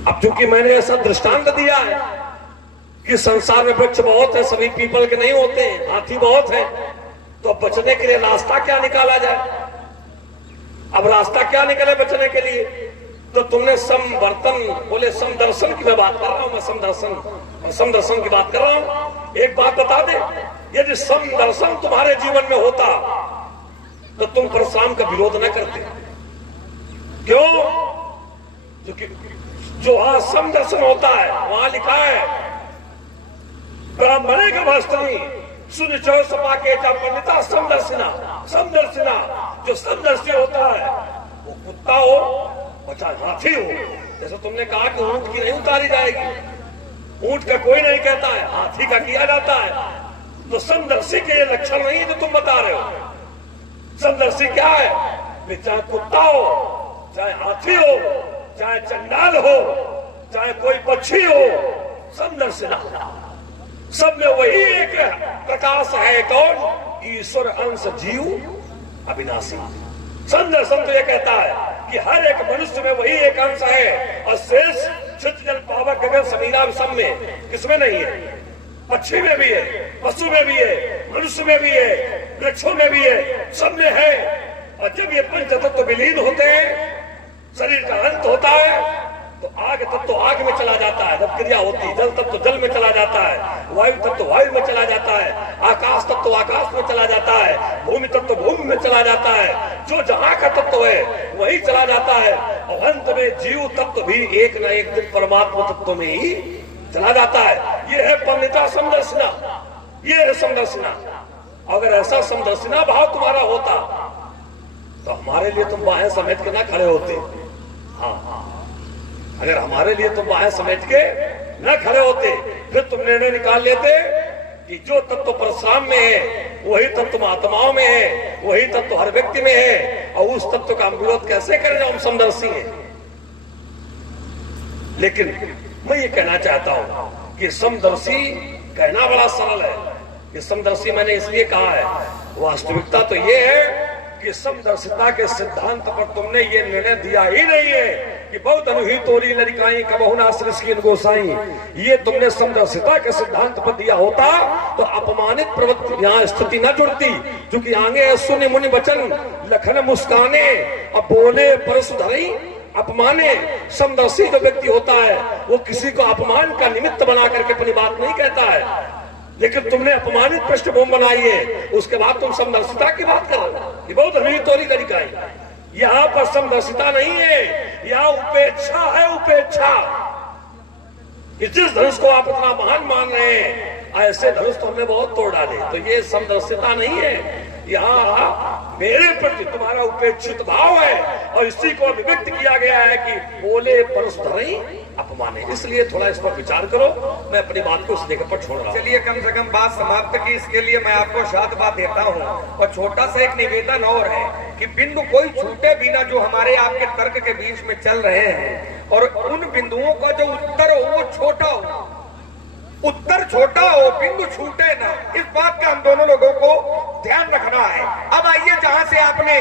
अब चूंकि मैंने ऐसा दृष्टांत दिया है कि संसार में वृक्ष बहुत है, सभी पीपल के नहीं होते हैं, हाथी बहुत है, तो अब बचने के लिए रास्ता क्या निकाला जाए। अब रास्ता क्या निकले बचने के लिए, तो तुमने समवर्तन बोले, समदर्शन की मैं बात कर रहा हूं, मैं समदर्शन की बात कर रहा हूं। एक बात बता दे, यदि समदर्शन तुम्हारे जीवन में होता तो तुम परशुराम का विरोध न करते। क्यों? क्योंकि जो वहां समदर्शन होता है वहां लिखा है ब्राह्मणे का वस्त्री सुन चौ सपा के पंडिता समदर्शिना। समदर्शिना जो समदर्शी होता है वो कुत्ता हो बचा हाथी हो। जैसे तुमने कहा कि ऊंट की नहीं उतारी जाएगी, ऊंट का कोई नहीं कहता है, हाथी का किया जाता है। तो समदर्शी के ये लक्षण नहीं जो तुम बता रहे हो। समदर्शी क्या है? चाहे कुत्ता हो, चाहे हाथी हो, चाहे चंडाल हो, चाहे कोई पक्षी हो, समदर्शिना सब में वही एक प्रकाश है। कौन? ईश्वर अंश जीव अविनाशी। समदर्शन तो ये कहता है कि हर एक मनुष्य में वही एक अंश है और शेष चित्त जल पावक गगन समीरा सब में किसमें नहीं है? पक्षी में भी है, पशु में भी है, मनुष्य में भी है, वृक्षों में भी है, सब में है। और जब ये पंच तत्व विलीन होते हैं, शरीर का अंत होता है, तो आग तत्व आग में चला जाता है, जब क्रिया होती है, जल तत्व जल में चला जाता है, वायु तत्व वायु में चला जाता है, आकाश तत्व आकाश में चला जाता है, भूमि तत्व भूमि में चला जाता है। जो जहाँ का तत्व है वही चला जाता है। और अंत में जीव तत्व भी एक न एक दिन परमात्मा तत्व में ही चला जाता है। ये है पंडिता समदर्शना, ये है समदर्शना। अगर ऐसा समदर्शना भाव तुम्हारा होता तो हमारे लिए तुम बाहें समेट के ना खड़े होते। हाँ, अगर हमारे लिए तुम बाहें समेट के न खड़े होते, फिर तुम निर्णय निकाल लेते कि जो तत्व परशुराम में है वही तत्व महात्माओं में है, वही तत्व हर व्यक्ति में है, और उस तत्व का हम विरोध कैसे करें जब हम समदर्शी हैं। लेकिन मैं ये कहना चाहता हूं कि समदर्शी कहना बड़ा सरल है। कि समदर्शी मैंने इसलिए कहा है, वास्तविकता तो ये है कि समदर्शिता के सिद्धांत पर तुमने ये निर्णय दिया ही नहीं है कि बहुत अनुही तोरी लड़काई कबहुना सृष्टि गोसाई। ये तुमने समदर्शिता के सिद्धांत पर दिया होता तो अपमानित प्रवृत्ति यहाँ स्थिति न जुड़ती। क्योंकि आगे सुनि मुनि वचन लखन मुस्काने, अब बोले परसु धरई अपमाने। समदर्शी जो व्यक्ति होता है वो किसी को अपमान का निमित्त बना करके अपनी बात नहीं कहता है। लेकिन तुमने अपमानित पृष्ठभूमि बनाई है, उसके बाद तुम समदर्शिता की बात कर रहे हो। ये बहुत अनुही तोरी लड़काई। यहाँ पर समदर्शिता नहीं है, या उपेक्षा है उपेक्षा। जिस धनुष को आप इतना महान मान रहे हैं, ऐसे धनुष तो हमने बहुत तोड़ डाले। तो ये समदर्शिता नहीं है, यहाँ मेरे प्रति तुम्हारा उपेक्षित भाव है और इसी को अभिव्यक्त किया गया है कि बोले परस्परी अपमाने। इसलिए थोड़ा इस पर विचार करो। मैं अपनी बात को इस जगह पर छोड़ रहा हूँ। चलिए कम से कम बात समाप्त की, इसके लिए मैं आपको साथ बात देता हूँ। और छोटा सा एक निवेदन और है कि बिंदु कोई छूटे बिना जो हमारे आपके तर्क के बीच में चल रहे हैं, और उन बिंदुओं का जो उत्तर हो वो छोटा हो, उत्तर छोटा हो, बिंदु छूटे ना। इस बात का हम दोनों लोगों को ध्यान रखना है। अब आइए, जहां से आपने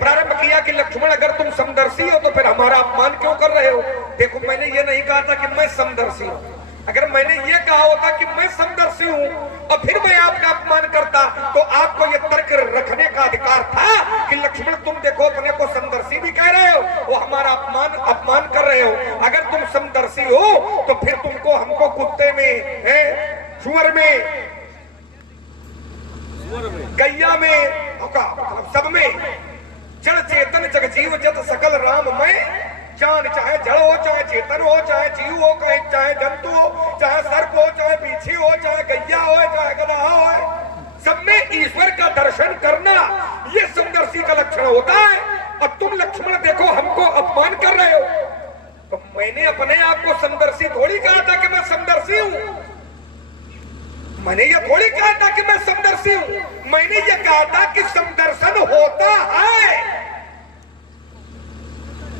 प्रारंभ किया कि लक्ष्मण अगर तुम समदर्शी हो तो फिर हमारा अपमान क्यों कर रहे हो। देखो, मैंने ये नहीं कहा था कि मैं समदर्शी हूं। अगर मैंने ये कहा होता कि मैं समदर्शी हूं और फिर मैं आपका अपमान करता, तो आपको ये तर्क रखने का अधिकार था कि लक्ष्मण तुम देखो अपने को समदर्शी भी कह रहे हो, वो हमारा अपमान कर रहे हो। अगर तुम समदर्शी हो तो फिर तुमको हमको कुत्ते में, सुअर में, गैया में, मतलब सब में, जड़ चेतन जगजीव जत सकल राम में जान, चाहे जड़ हो, चाहे चेतन हो, चाहे जीव हो, चाहे जंतु हो, चाहे सर्प हो, चाहे पीछे हो, चाहे गैया हो, चाहे गधा हो, सब में ईश्वर का दर्शन करना, ये समदर्शी का लक्षण होता है। और तुम लक्ष्मण देखो हमको अपमान कर रहे हो। तो मैंने अपने आप को समदर्शी थोड़ी कहा था कि मैं समदर्शी हूं। मैंने ये थोड़ी कहा था कि मैं समदर्शी हूं। मैंने ये कहा था कि समदर्शन होता है,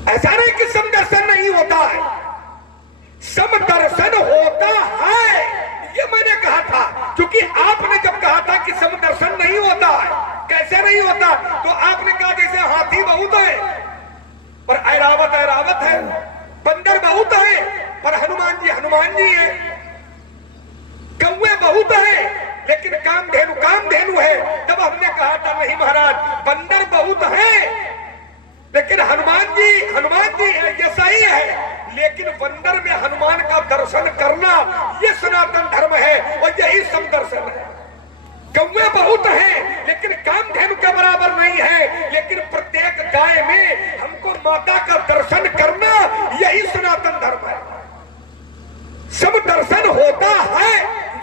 ऐसा नहीं कि समदर्शन नहीं होता है, समदर्शन होता है, ये मैंने कहा था। क्योंकि आपने जब कहा था कि समदर्शन नहीं होता है, कैसे नहीं होता, तो आपने कहा जैसे हाथी बहुत है पर ऐरावत ऐरावत है, बंदर बहुत है पर हनुमान जी है, कौवे बहुत है लेकिन कामधेनु है। तब हमने कहा था नहीं महाराज, बंदर बहुत है लेकिन हनुमान जी है, ये सही है। लेकिन बंदर में हनुमान का दर्शन करना ये सनातन धर्म है और यही समदर्शन है। कौवे बहुत हैं लेकिन कामधेनु के बराबर नहीं है, लेकिन प्रत्येक गाय में हमको माता का दर्शन करना यही सनातन धर्म है। समदर्शन होता है,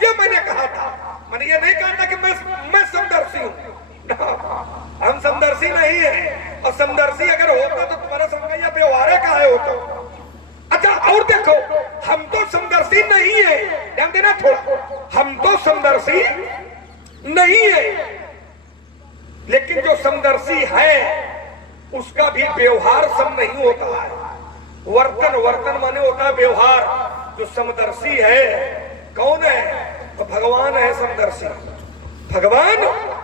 ये मैंने कहा था। मैंने ये नहीं कहा था कि मैं समदर्शी हूं। हम समदर्शी नहीं है, और समदर्शी अगर होता तो तुम्हारा समझ व्यवहार का है होता। अच्छा, और देखो, हम तो समदर्शी नहीं है, ध्यान देना थोड़ा, हम तो समदर्शी नहीं है, लेकिन जो समदर्शी है उसका भी व्यवहार सम नहीं होता है। वर्तन माने होता है व्यवहार। जो समदर्शी है कौन है, तो भगवान है समदर्शी। भगवान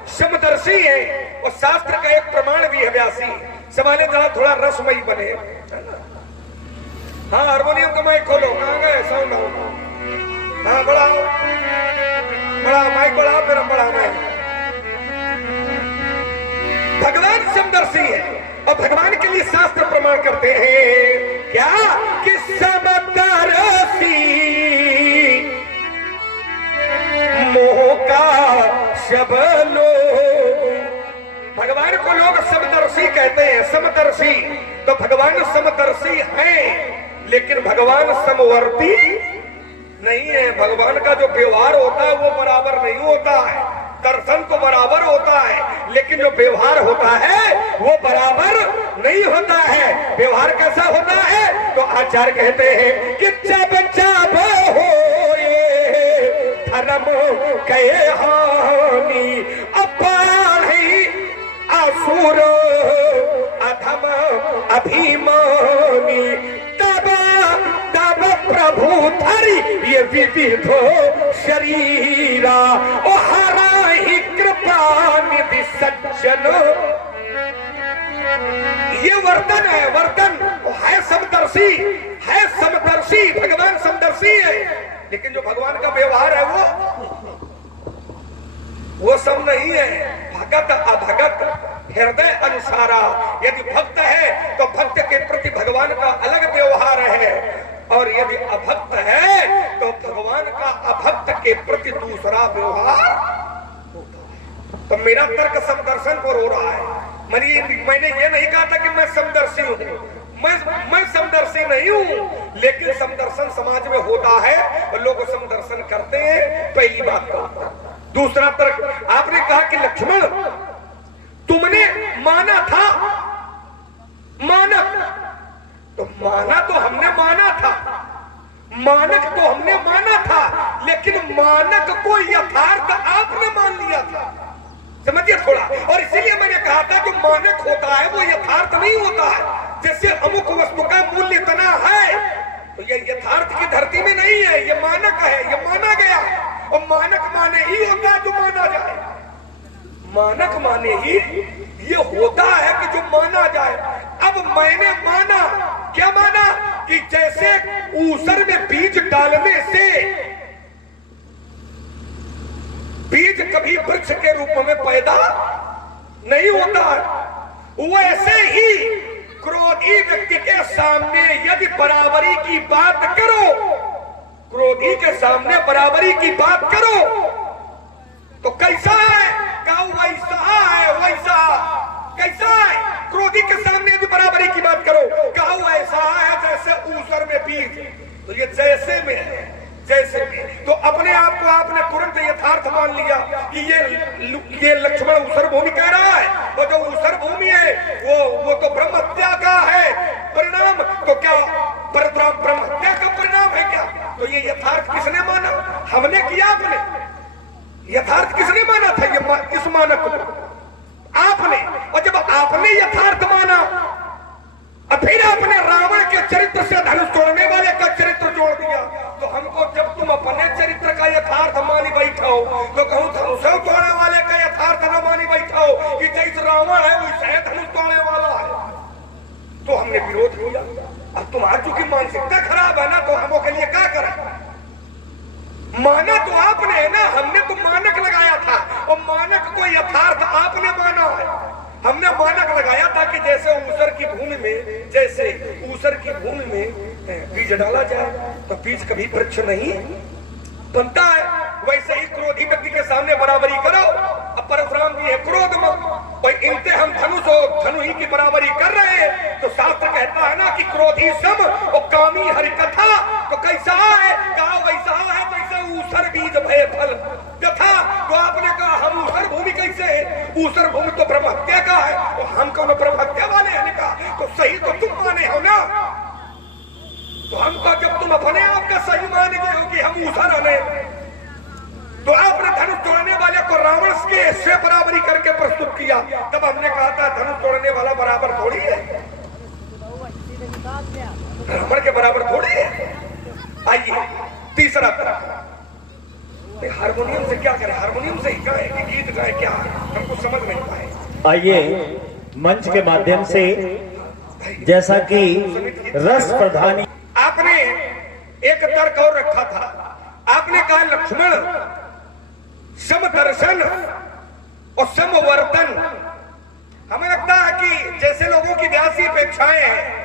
समदर्शी है, और शास्त्र का एक प्रमाण भी है व्यासी। संभाले जरा थोड़ा रसमयी बने। हाँ, हारमोनियम का माइक खोलो, कहाँ गए साउंड? हाँ, बढ़ाओ, माइक बढ़ाओ, फिर हम बढ़ाना है। भगवान समदर्शी है, और भगवान के लिए शास्त्र प्रमाण करते हैं क्या कि समदर्शी मोह का सब लोग। भगवान को लोग समदर्शी कहते हैं, समदर्शी। तो भगवान समदर्शी हैं, लेकिन भगवान समवर्ती नहीं है। भगवान का जो व्यवहार होता है वो बराबर नहीं होता है। दर्शन तो बराबर होता है, लेकिन जो व्यवहार होता है वो बराबर नहीं होता है। व्यवहार कैसा होता है, तो आचार्य कहते हैं कि जब जब हो धर्म कहे हानि अपाही असुर अधम अभिमानी, तब तब प्रभु धरि ये विविधो शरीरा, ओ हरा ही कृपा निधि सज्जन। ये वर्तन है, वर्तन है समदर्शी, है समदर्शी। भगवान समदर्शी है, लेकिन जो भगवान का व्यवहार है वो सम नहीं है। भगत अभगत हृदय अनुसारा। यदि भक्त है तो भक्त के प्रति भगवान का अलग व्यवहार है, और यदि अभक्त है तो भगवान का अभक्त के प्रति दूसरा व्यवहार होता है। तो मेरा तर्क समदर्शन पर हो रहा है। मैंने ये नहीं कहा था कि मैं समदर्शी हूं। मैं समदर्शी नहीं हूं, लेकिन समदर्शन समाज में होता है और लोग समदर्शन करते हैं। पहली बात तो दूसरा तर्क आपने कहा कि लक्ष्मण तुमने माना था, मानक तो माना तो हमने माना था, मानक तो हमने माना था, लेकिन मानक को यथार्थ आपने मान लिया था। समझिए थोड़ा। और इसीलिए मैंने कहा था कि मानक होता है वो यथार्थ नहीं होता है। जैसे अमुक वस्तु का मूल्य इतना है तो ये यथार्थ की धरती में नहीं है, ये मानक है, ये माना गया है। और मानक माने ही होता है जो माना जाए, मानक माने ही ये होता है कि जो माना जाए। अब मैंने माना, क्या माना कि जैसे ऊसर में बीज डालने से बीज कभी वृक्ष के रूप में पैदा नहीं होता, वैसे ही क्रोधी व्यक्ति के सामने यदि बराबरी की बात करो, क्रोधी के सामने बराबरी की बात करो तो कैसा है? कहा वैसा है, वैसा कैसा है? क्रोधी के सामने यदि बराबरी की बात करो, कहा वैसा है जैसे ऊसर में बीज। तो ये जैसे में है, जैसे में। तो अपने आप को आपने तुरंत यथार्थ मान लिया कि ये लक्ष्मण ऊसर भूमि कह रहा है, और जो ऊसर भूमि है वो तो ब्रह्म हत्या का है परिणाम। तो क्या ब्रह्म हत्या का परिणाम है क्या? तो ये यथार्थ किसने माना? हमने किया, आपने? यथार्थ किसने माना था? ये इस मानक को आपने। और जब आपने यथार्थ माना और फिर आपने रावण के चरित्र से धनुष तोड़ने वाले का चरित्र जोड़ दिया, तो हमको जब तुम अपने चरित्र का यथार्थ मानी बैठा हो तो कहूं धनुष तोड़ने वाले का यथार्थ न मानी बैठा हो कि जैसे रावण है वैसे धनुष तोड़ने वाला है, तो हमने विरोध किया। अब तुम्हारी चूंकि मानसिकता खराब है ना, तो हमों के लिए क्या करें? माना तो आपने है ना, हमने तो मानक लगाया था, और मानक को यथार्थ आपने माना है। हमने मानक लगाया था कि जैसे ऊसर की भूमि में, जैसे ऊसर की भूमि में बीज डाला जाए तो बीज कभी वृक्ष नहीं बनता है, वैसे ही क्रोधी व्यक्ति के सामने बराबरी करो। अब परशुराम जी है क्रोध मत, और इनसे हम धनुष और धनु ही की बराबरी कर रहे हैं। तो शास्त्र कहता है ना कि क्रोधी सम और कामी हरि कथा। तो कैसा है? कहा वैसा है जैसे ऊसर बीज भय फल यथा। तो आपने कहा हम ऊसर भूमि कैसे है? ऊसर भूमि तो ब्रह्म हत्या का है, और हम कौन ब्रह्म हत्या वाले हैं? कहा तो सही तो तुम माने हो ना, तो हमको जब तुम अपने आप का सही मान गए हो कि हम ऊसर आने, तो आपने धनुष तोड़ने वाले को रावण के से बराबरी करके प्रस्तुत किया। तब हमने कहा था धनुष तोड़ने वाला बराबर थोड़ी है, रावण के बराबर थोड़ी है। आइए तीसरा तरह, हारमोनियम से क्या करें? हारमोनियम से ही गाए कि गीत गाए, क्या हमको समझ नहीं पाए। आइए मंच के माध्यम से, जैसा कि रस प्रधानी आपने एक तर्क और रखा था। आपने कहा लक्ष्मण समदर्शन और समवर्तन। हमें लगता है कि जैसे लोगों की व्यासी अपेक्षाएं हैं,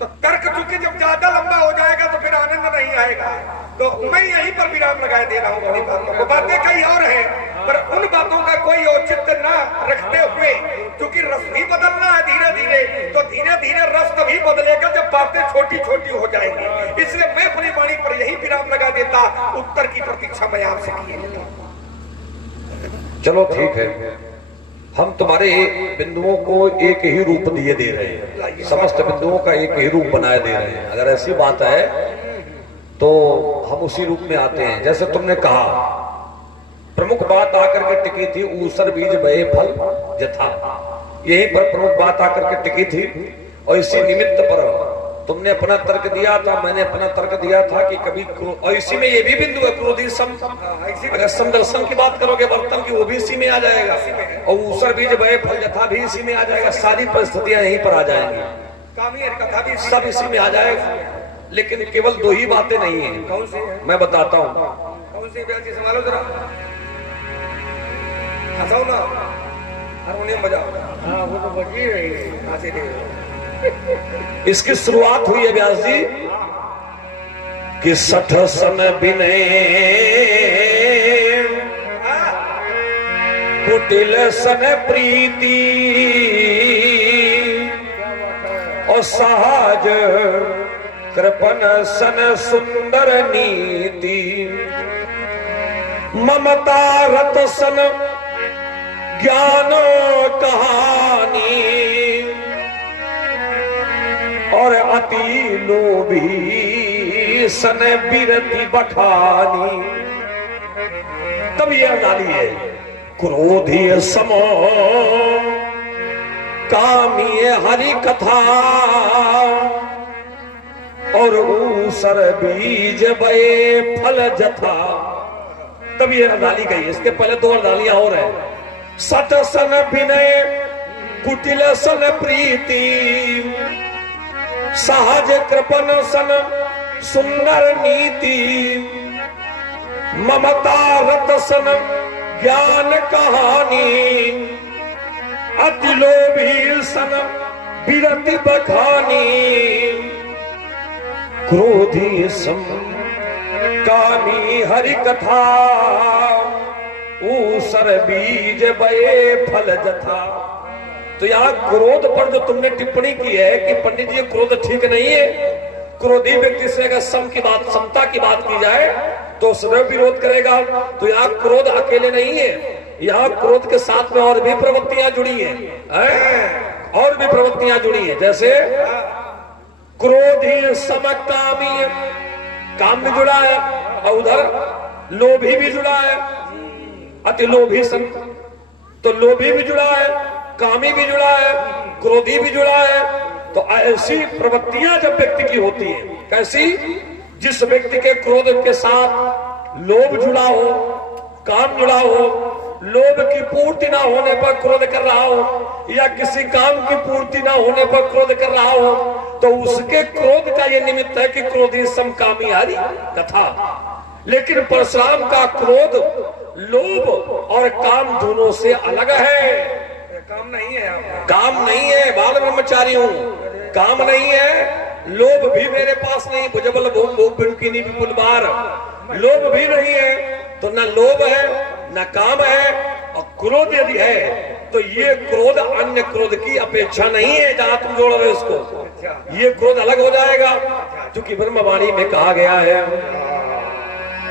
तो तर्क चूंकि जब ज्यादा लंबा हो जाएगा तो फिर आनंद नहीं आएगा। तो मैं यहीं पर विराम लगाए दे रहा हूँ। बातों को बातें कई और हैं, पर उन बातों का कोई औचित्य न रखते हुए, क्योंकि रस भी बदलना है धीरे धीरे, तो धीरे धीरे रस तभी बदलेगा जब बातें छोटी छोटी हो जाएंगी। इसलिए मैं अपनी वाणी पर यही विराम लगा देता, उत्तर की प्रतीक्षा मैं आपसे किए लेता। चलो ठीक है, हम तुम्हारे बिंदुओं को एक ही रूप दिए दे रहे हैं, समस्त बिंदुओं का एक ही रूप बनाए दे रहे हैं। अगर ऐसी बात है तो हम उसी रूप में आते हैं। जैसे तुमने कहा, प्रमुख बात आकर के टिकी थी ऊसर बीज बहे फल यथा, यहीं पर प्रमुख बात आकर के टिकी थी। और इसी निमित्त पर तुमने अपना तर्क दिया था, मैंने अपना तर्क दिया था कि कभी, और इसी में ये भी बिंदु है क्रोधी सम। अगर समदर्शन की बात करोगे वर्तन की, वो भी इसी में आ जाएगा, और ऊसर बीज बहे फल यथा भी इसी में आ जाएगा। सारी परिस्थितियां यहीं पर आ जाएंगी, कथा भी सब इसी में आ जाएगा। लेकिन केवल दो ही बातें नहीं है। कौन सी? मैं बताता हूँ। कौन सी? संभालो जरा, हंसाओ ना, हारमोनियम बजाओ। हाँ वो तो बज ही रही है। इसकी शुरुआत हुई है व्यास जी कि सठ सन बिने कुटिल सन प्रीति, और सहज कृपन सन सुंदर नीति, ममता रत सन ज्ञान कहानी, और अति लोभी सन बिरति बखानी। तब ये डाली है, क्रोधी समो कामी हरि कथा, और ऊसर बीज बये फल जथा। तब ये डाली गई। इसके पहले दो डालियां और है। सत सन विनय कुटिल सन प्रीति, सहज कृपन सन सुंदर नीति, ममता रत सन ज्ञान कहानी, अति लोभी सन बिरति बखानी, क्रोधी सम कामी हरि कथा, ऊसर बीज बये फल जथा। तो यहाँ क्रोध पर जो तुमने टिप्पणी की है कि पंडित जी क्रोध ठीक नहीं है, क्रोधी व्यक्ति से अगर सम की बात, समता की बात की जाए तो सदैव विरोध करेगा। तो यहाँ क्रोध अकेले नहीं है, यहाँ क्रोध के साथ में और भी प्रवृत्तियां जुड़ी हैं, और भी प्रवृत्तियां जुड़ी है। जैसे क्रोधी समकामी, काम भी जुड़ा है, और उधर लोभी भी जुड़ा है, अति लोभी सन, तो लोभी भी जुड़ा है, कामी भी जुड़ा है, क्रोधी भी जुड़ा है। तो ऐसी प्रवृत्तियां जब व्यक्ति की होती है, कैसी? जिस व्यक्ति के क्रोध के साथ लोभ जुड़ा हो, काम जुड़ा हो, लोभ की पूर्ति ना होने पर क्रोध कर रहा हो, या किसी काम की पूर्ति ना होने पर क्रोध कर रहा हो, तो उसके क्रोध का यह निमित्त है कि क्रोधी समकामी हरि कथा। लेकिन परशुराम का क्रोध लोभ और काम दोनों से अलग है। काम नहीं है, काम नहीं है, बाल ब्रह्मचारी हूं, काम नहीं है। लोभ भी मेरे पास नहीं, भुजबल भूम भूपिनी विपुल बार, लोभ भी नहीं है। तो न लोभ है न काम है, और क्रोध यदि है तो ये क्रोध अन्य क्रोध की अपेक्षा नहीं है। जहां तुम जोड़ रहे हो इसको, ये क्रोध अलग हो जाएगा। क्योंकि ब्रह्मवाणी में कहा गया है,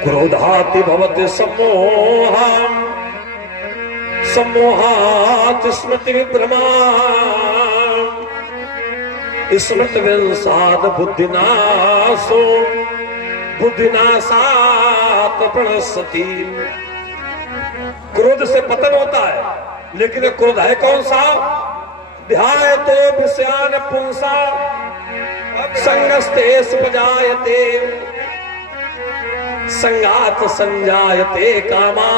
क्रोधाति भवति सम्मोहा, सम्मोहात् स्मृति विभ्रमा, स्मृति विंसाद बुद्धिनाशो, बुद्धिनाशात् प्रणश्यति। क्रोध से पतन होता है, लेकिन क्रोध है कौन सा? ध्यायतो विषयान पुंसा संगस्ते सुपजायते, संगात संजायते कामा।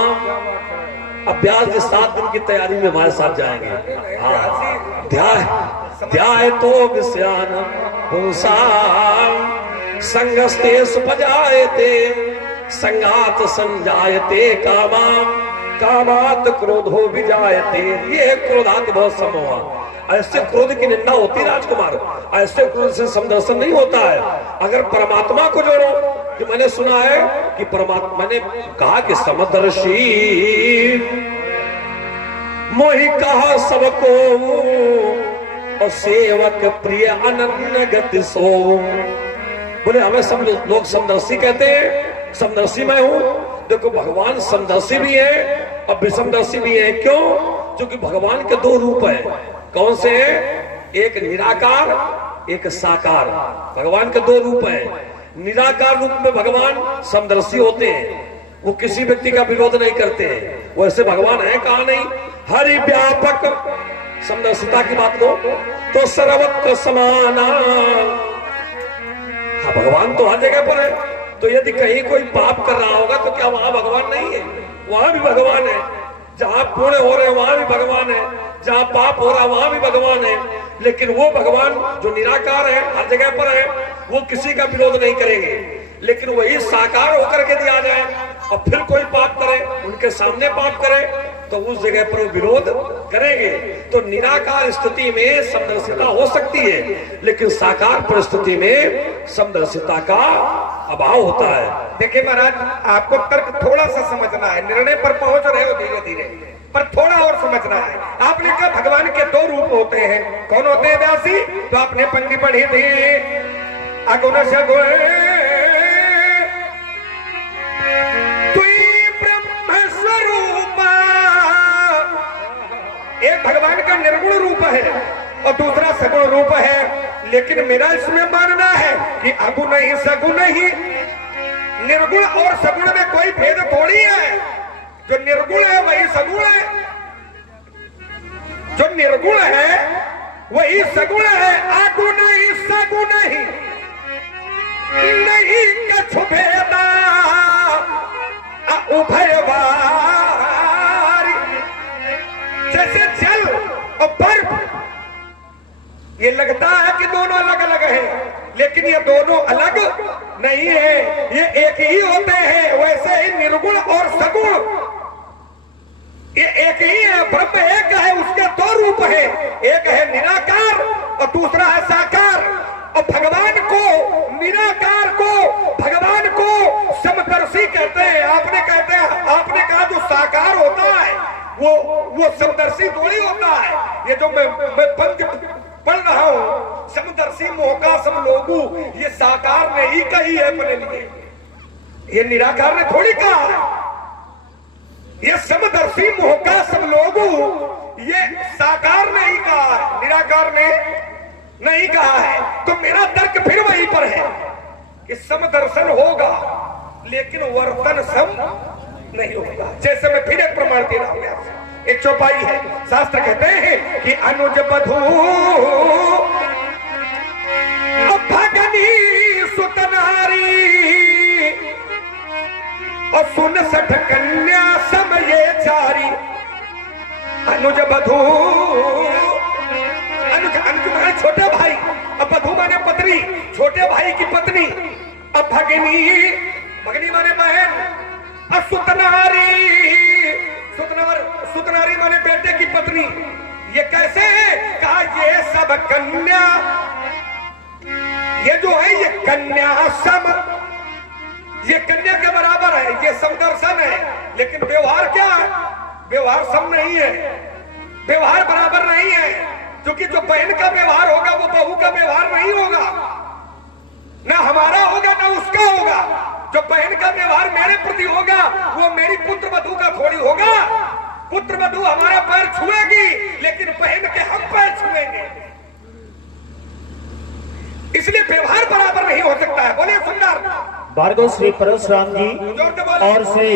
अभ्यास 7 दिन की तैयारी में हमारे साथ जाएंगे। हाँ, ध्यायतो विषयान पुंसा संगस्ते सुपजायते, संगात संजायते कामा, कामात क्रोधो विजायते। ये क्रोधात बहुत समोह। ऐसे क्रोध की निंदा होती है राजकुमार, ऐसे क्रोध से समदर्शन नहीं होता है। अगर परमात्मा को जोड़ो, कि मैंने सुना है कि परमात्मा, मैंने कहा कि समदर्शी मोहि कहा सबको, और सेवक प्रिय अनन्य गति सो। बोले हमें सब लोग समदर्शी कहते हैं, समदर्शी मैं हूं। देखो भगवान समदर्शी भी है और विषमदर्शी भी है। क्यों? क्योंकि भगवान के 2 रूप है। कौन से हैं? एक निराकार, एक साकार। भगवान के 2 रूप हैं। निराकार रूप में भगवान समदर्शी होते हैं, वो किसी व्यक्ति का विरोध नहीं करते हैं। वैसे भगवान है कहा नहीं, हरि व्यापक समदर्शिता की बात लो तो सर्वत्र समाना। हाँ, भगवान तो हर जगह पर है। तो यदि कहीं कोई पाप कर रहा होगा तो क्या वहां भगवान नहीं है? वहां भी भगवान है। जहां पुण्य हो रहे हैं वहां भी भगवान है, जहां पाप हो रहा है वहां भी भगवान है। लेकिन वो भगवान जो निराकार है, हर जगह पर है, वो किसी का विरोध नहीं करेंगे। लेकिन वही साकार होकर के दिया जाए और फिर कोई पाप करे, उनके सामने पाप करे, तो उस जगह पर वो विरोध करेंगे। तो निराकार स्थिति में समदर्शिता हो सकती है, लेकिन साकार परिस्थिति में समदर्शिता का अभाव होता है। देखिए महाराज, आपको तर्क थोड़ा सा समझना है, निर्णय पर पहुंच रहे हो धीरे धीरे, पर थोड़ा और समझना है। आपने कहा भगवान के 2 रूप रूप होते हैं। कौन होते हैं व्यास जी? तो आपने पंक्ति पढ़ी थी, अगुण सगुण तुई ब्रह्म स्वरूप। एक भगवान का निर्गुण रूप है और दूसरा सगुण रूप है। लेकिन मेरा इसमें मानना है कि अगुण ही सगुण ही, निर्गुण और सगुण में कोई भेद थोड़ी है। जो निर्गुण है वही सगुण है, जो निर्गुण है वही सगुण है। अगुण ही सगुण ही नहीं कछु भेदा उभयवारी। जैसे जल और बर्फ, ये लगता है कि दोनों अलग अलग हैं, लेकिन ये दोनों अलग नहीं है, ये एक ही होते हैं। वैसे ही निर्गुण और सगुण ये एक ही है। ब्रह्म एक है, उसके दो रूप है, एक है निराकार और दूसरा है साकार। और भगवान को, निराकार को, भगवान को समदर्शी कहते हैं। आपने कहा जो साकार होता है वो समदर्शी थोड़ी होता है। ये जो मैं पंक्ति पढ़ रहा हूं, समदर्शी मोहका सम लोगू, ये साकार ने ही कही है अपने लिए, ये निराकार ने थोड़ी कहा है। ये समदर्शी मोहका सब लोगू ये साकार ने ही कहा है, निराकार ने नहीं कहा है। तो मेरा तर्क फिर वहीं पर है कि समदर्शन होगा लेकिन वर्तन सम नहीं होगा। जैसे मैं फिर एक प्रमाण दे रहा हूं, एक चौपाई है, शास्त्र कहते हैं कि अनुज बधू भगनी सुतनारी और सुन सठ कन्या समय चारी। अनुज बधू, अनुज माने छोटे भाई, अब बधू माने पत्नी, छोटे भाई की पत्नी। अब भगनी, भगनी माने बहन। और सुतनारी, सुतनारी माने बेटे की पत्नी। ये कैसे है? कहा ये सब कन्या, ये जो है ये कन्या सम, ये कन्या के बराबर है, ये समदर्शन है। लेकिन व्यवहार क्या है? व्यवहार सम नहीं है, व्यवहार बराबर नहीं है। क्योंकि जो बहन का व्यवहार होगा वो बहू का व्यवहार नहीं होगा, ना हमारा होगा ना उसका होगा। जो बहन का व्यवहार मेरे प्रति होगा वो मेरी पुत्र वधू का थोड़ी होगा। पुत्र वधू हमारा पैर छुएगी लेकिन बहन के हम पैर छुएंगे। इसलिए व्यवहार बराबर नहीं हो सकता है। बोलिए सुंदर भार्गव श्री परशुराम जी और श्री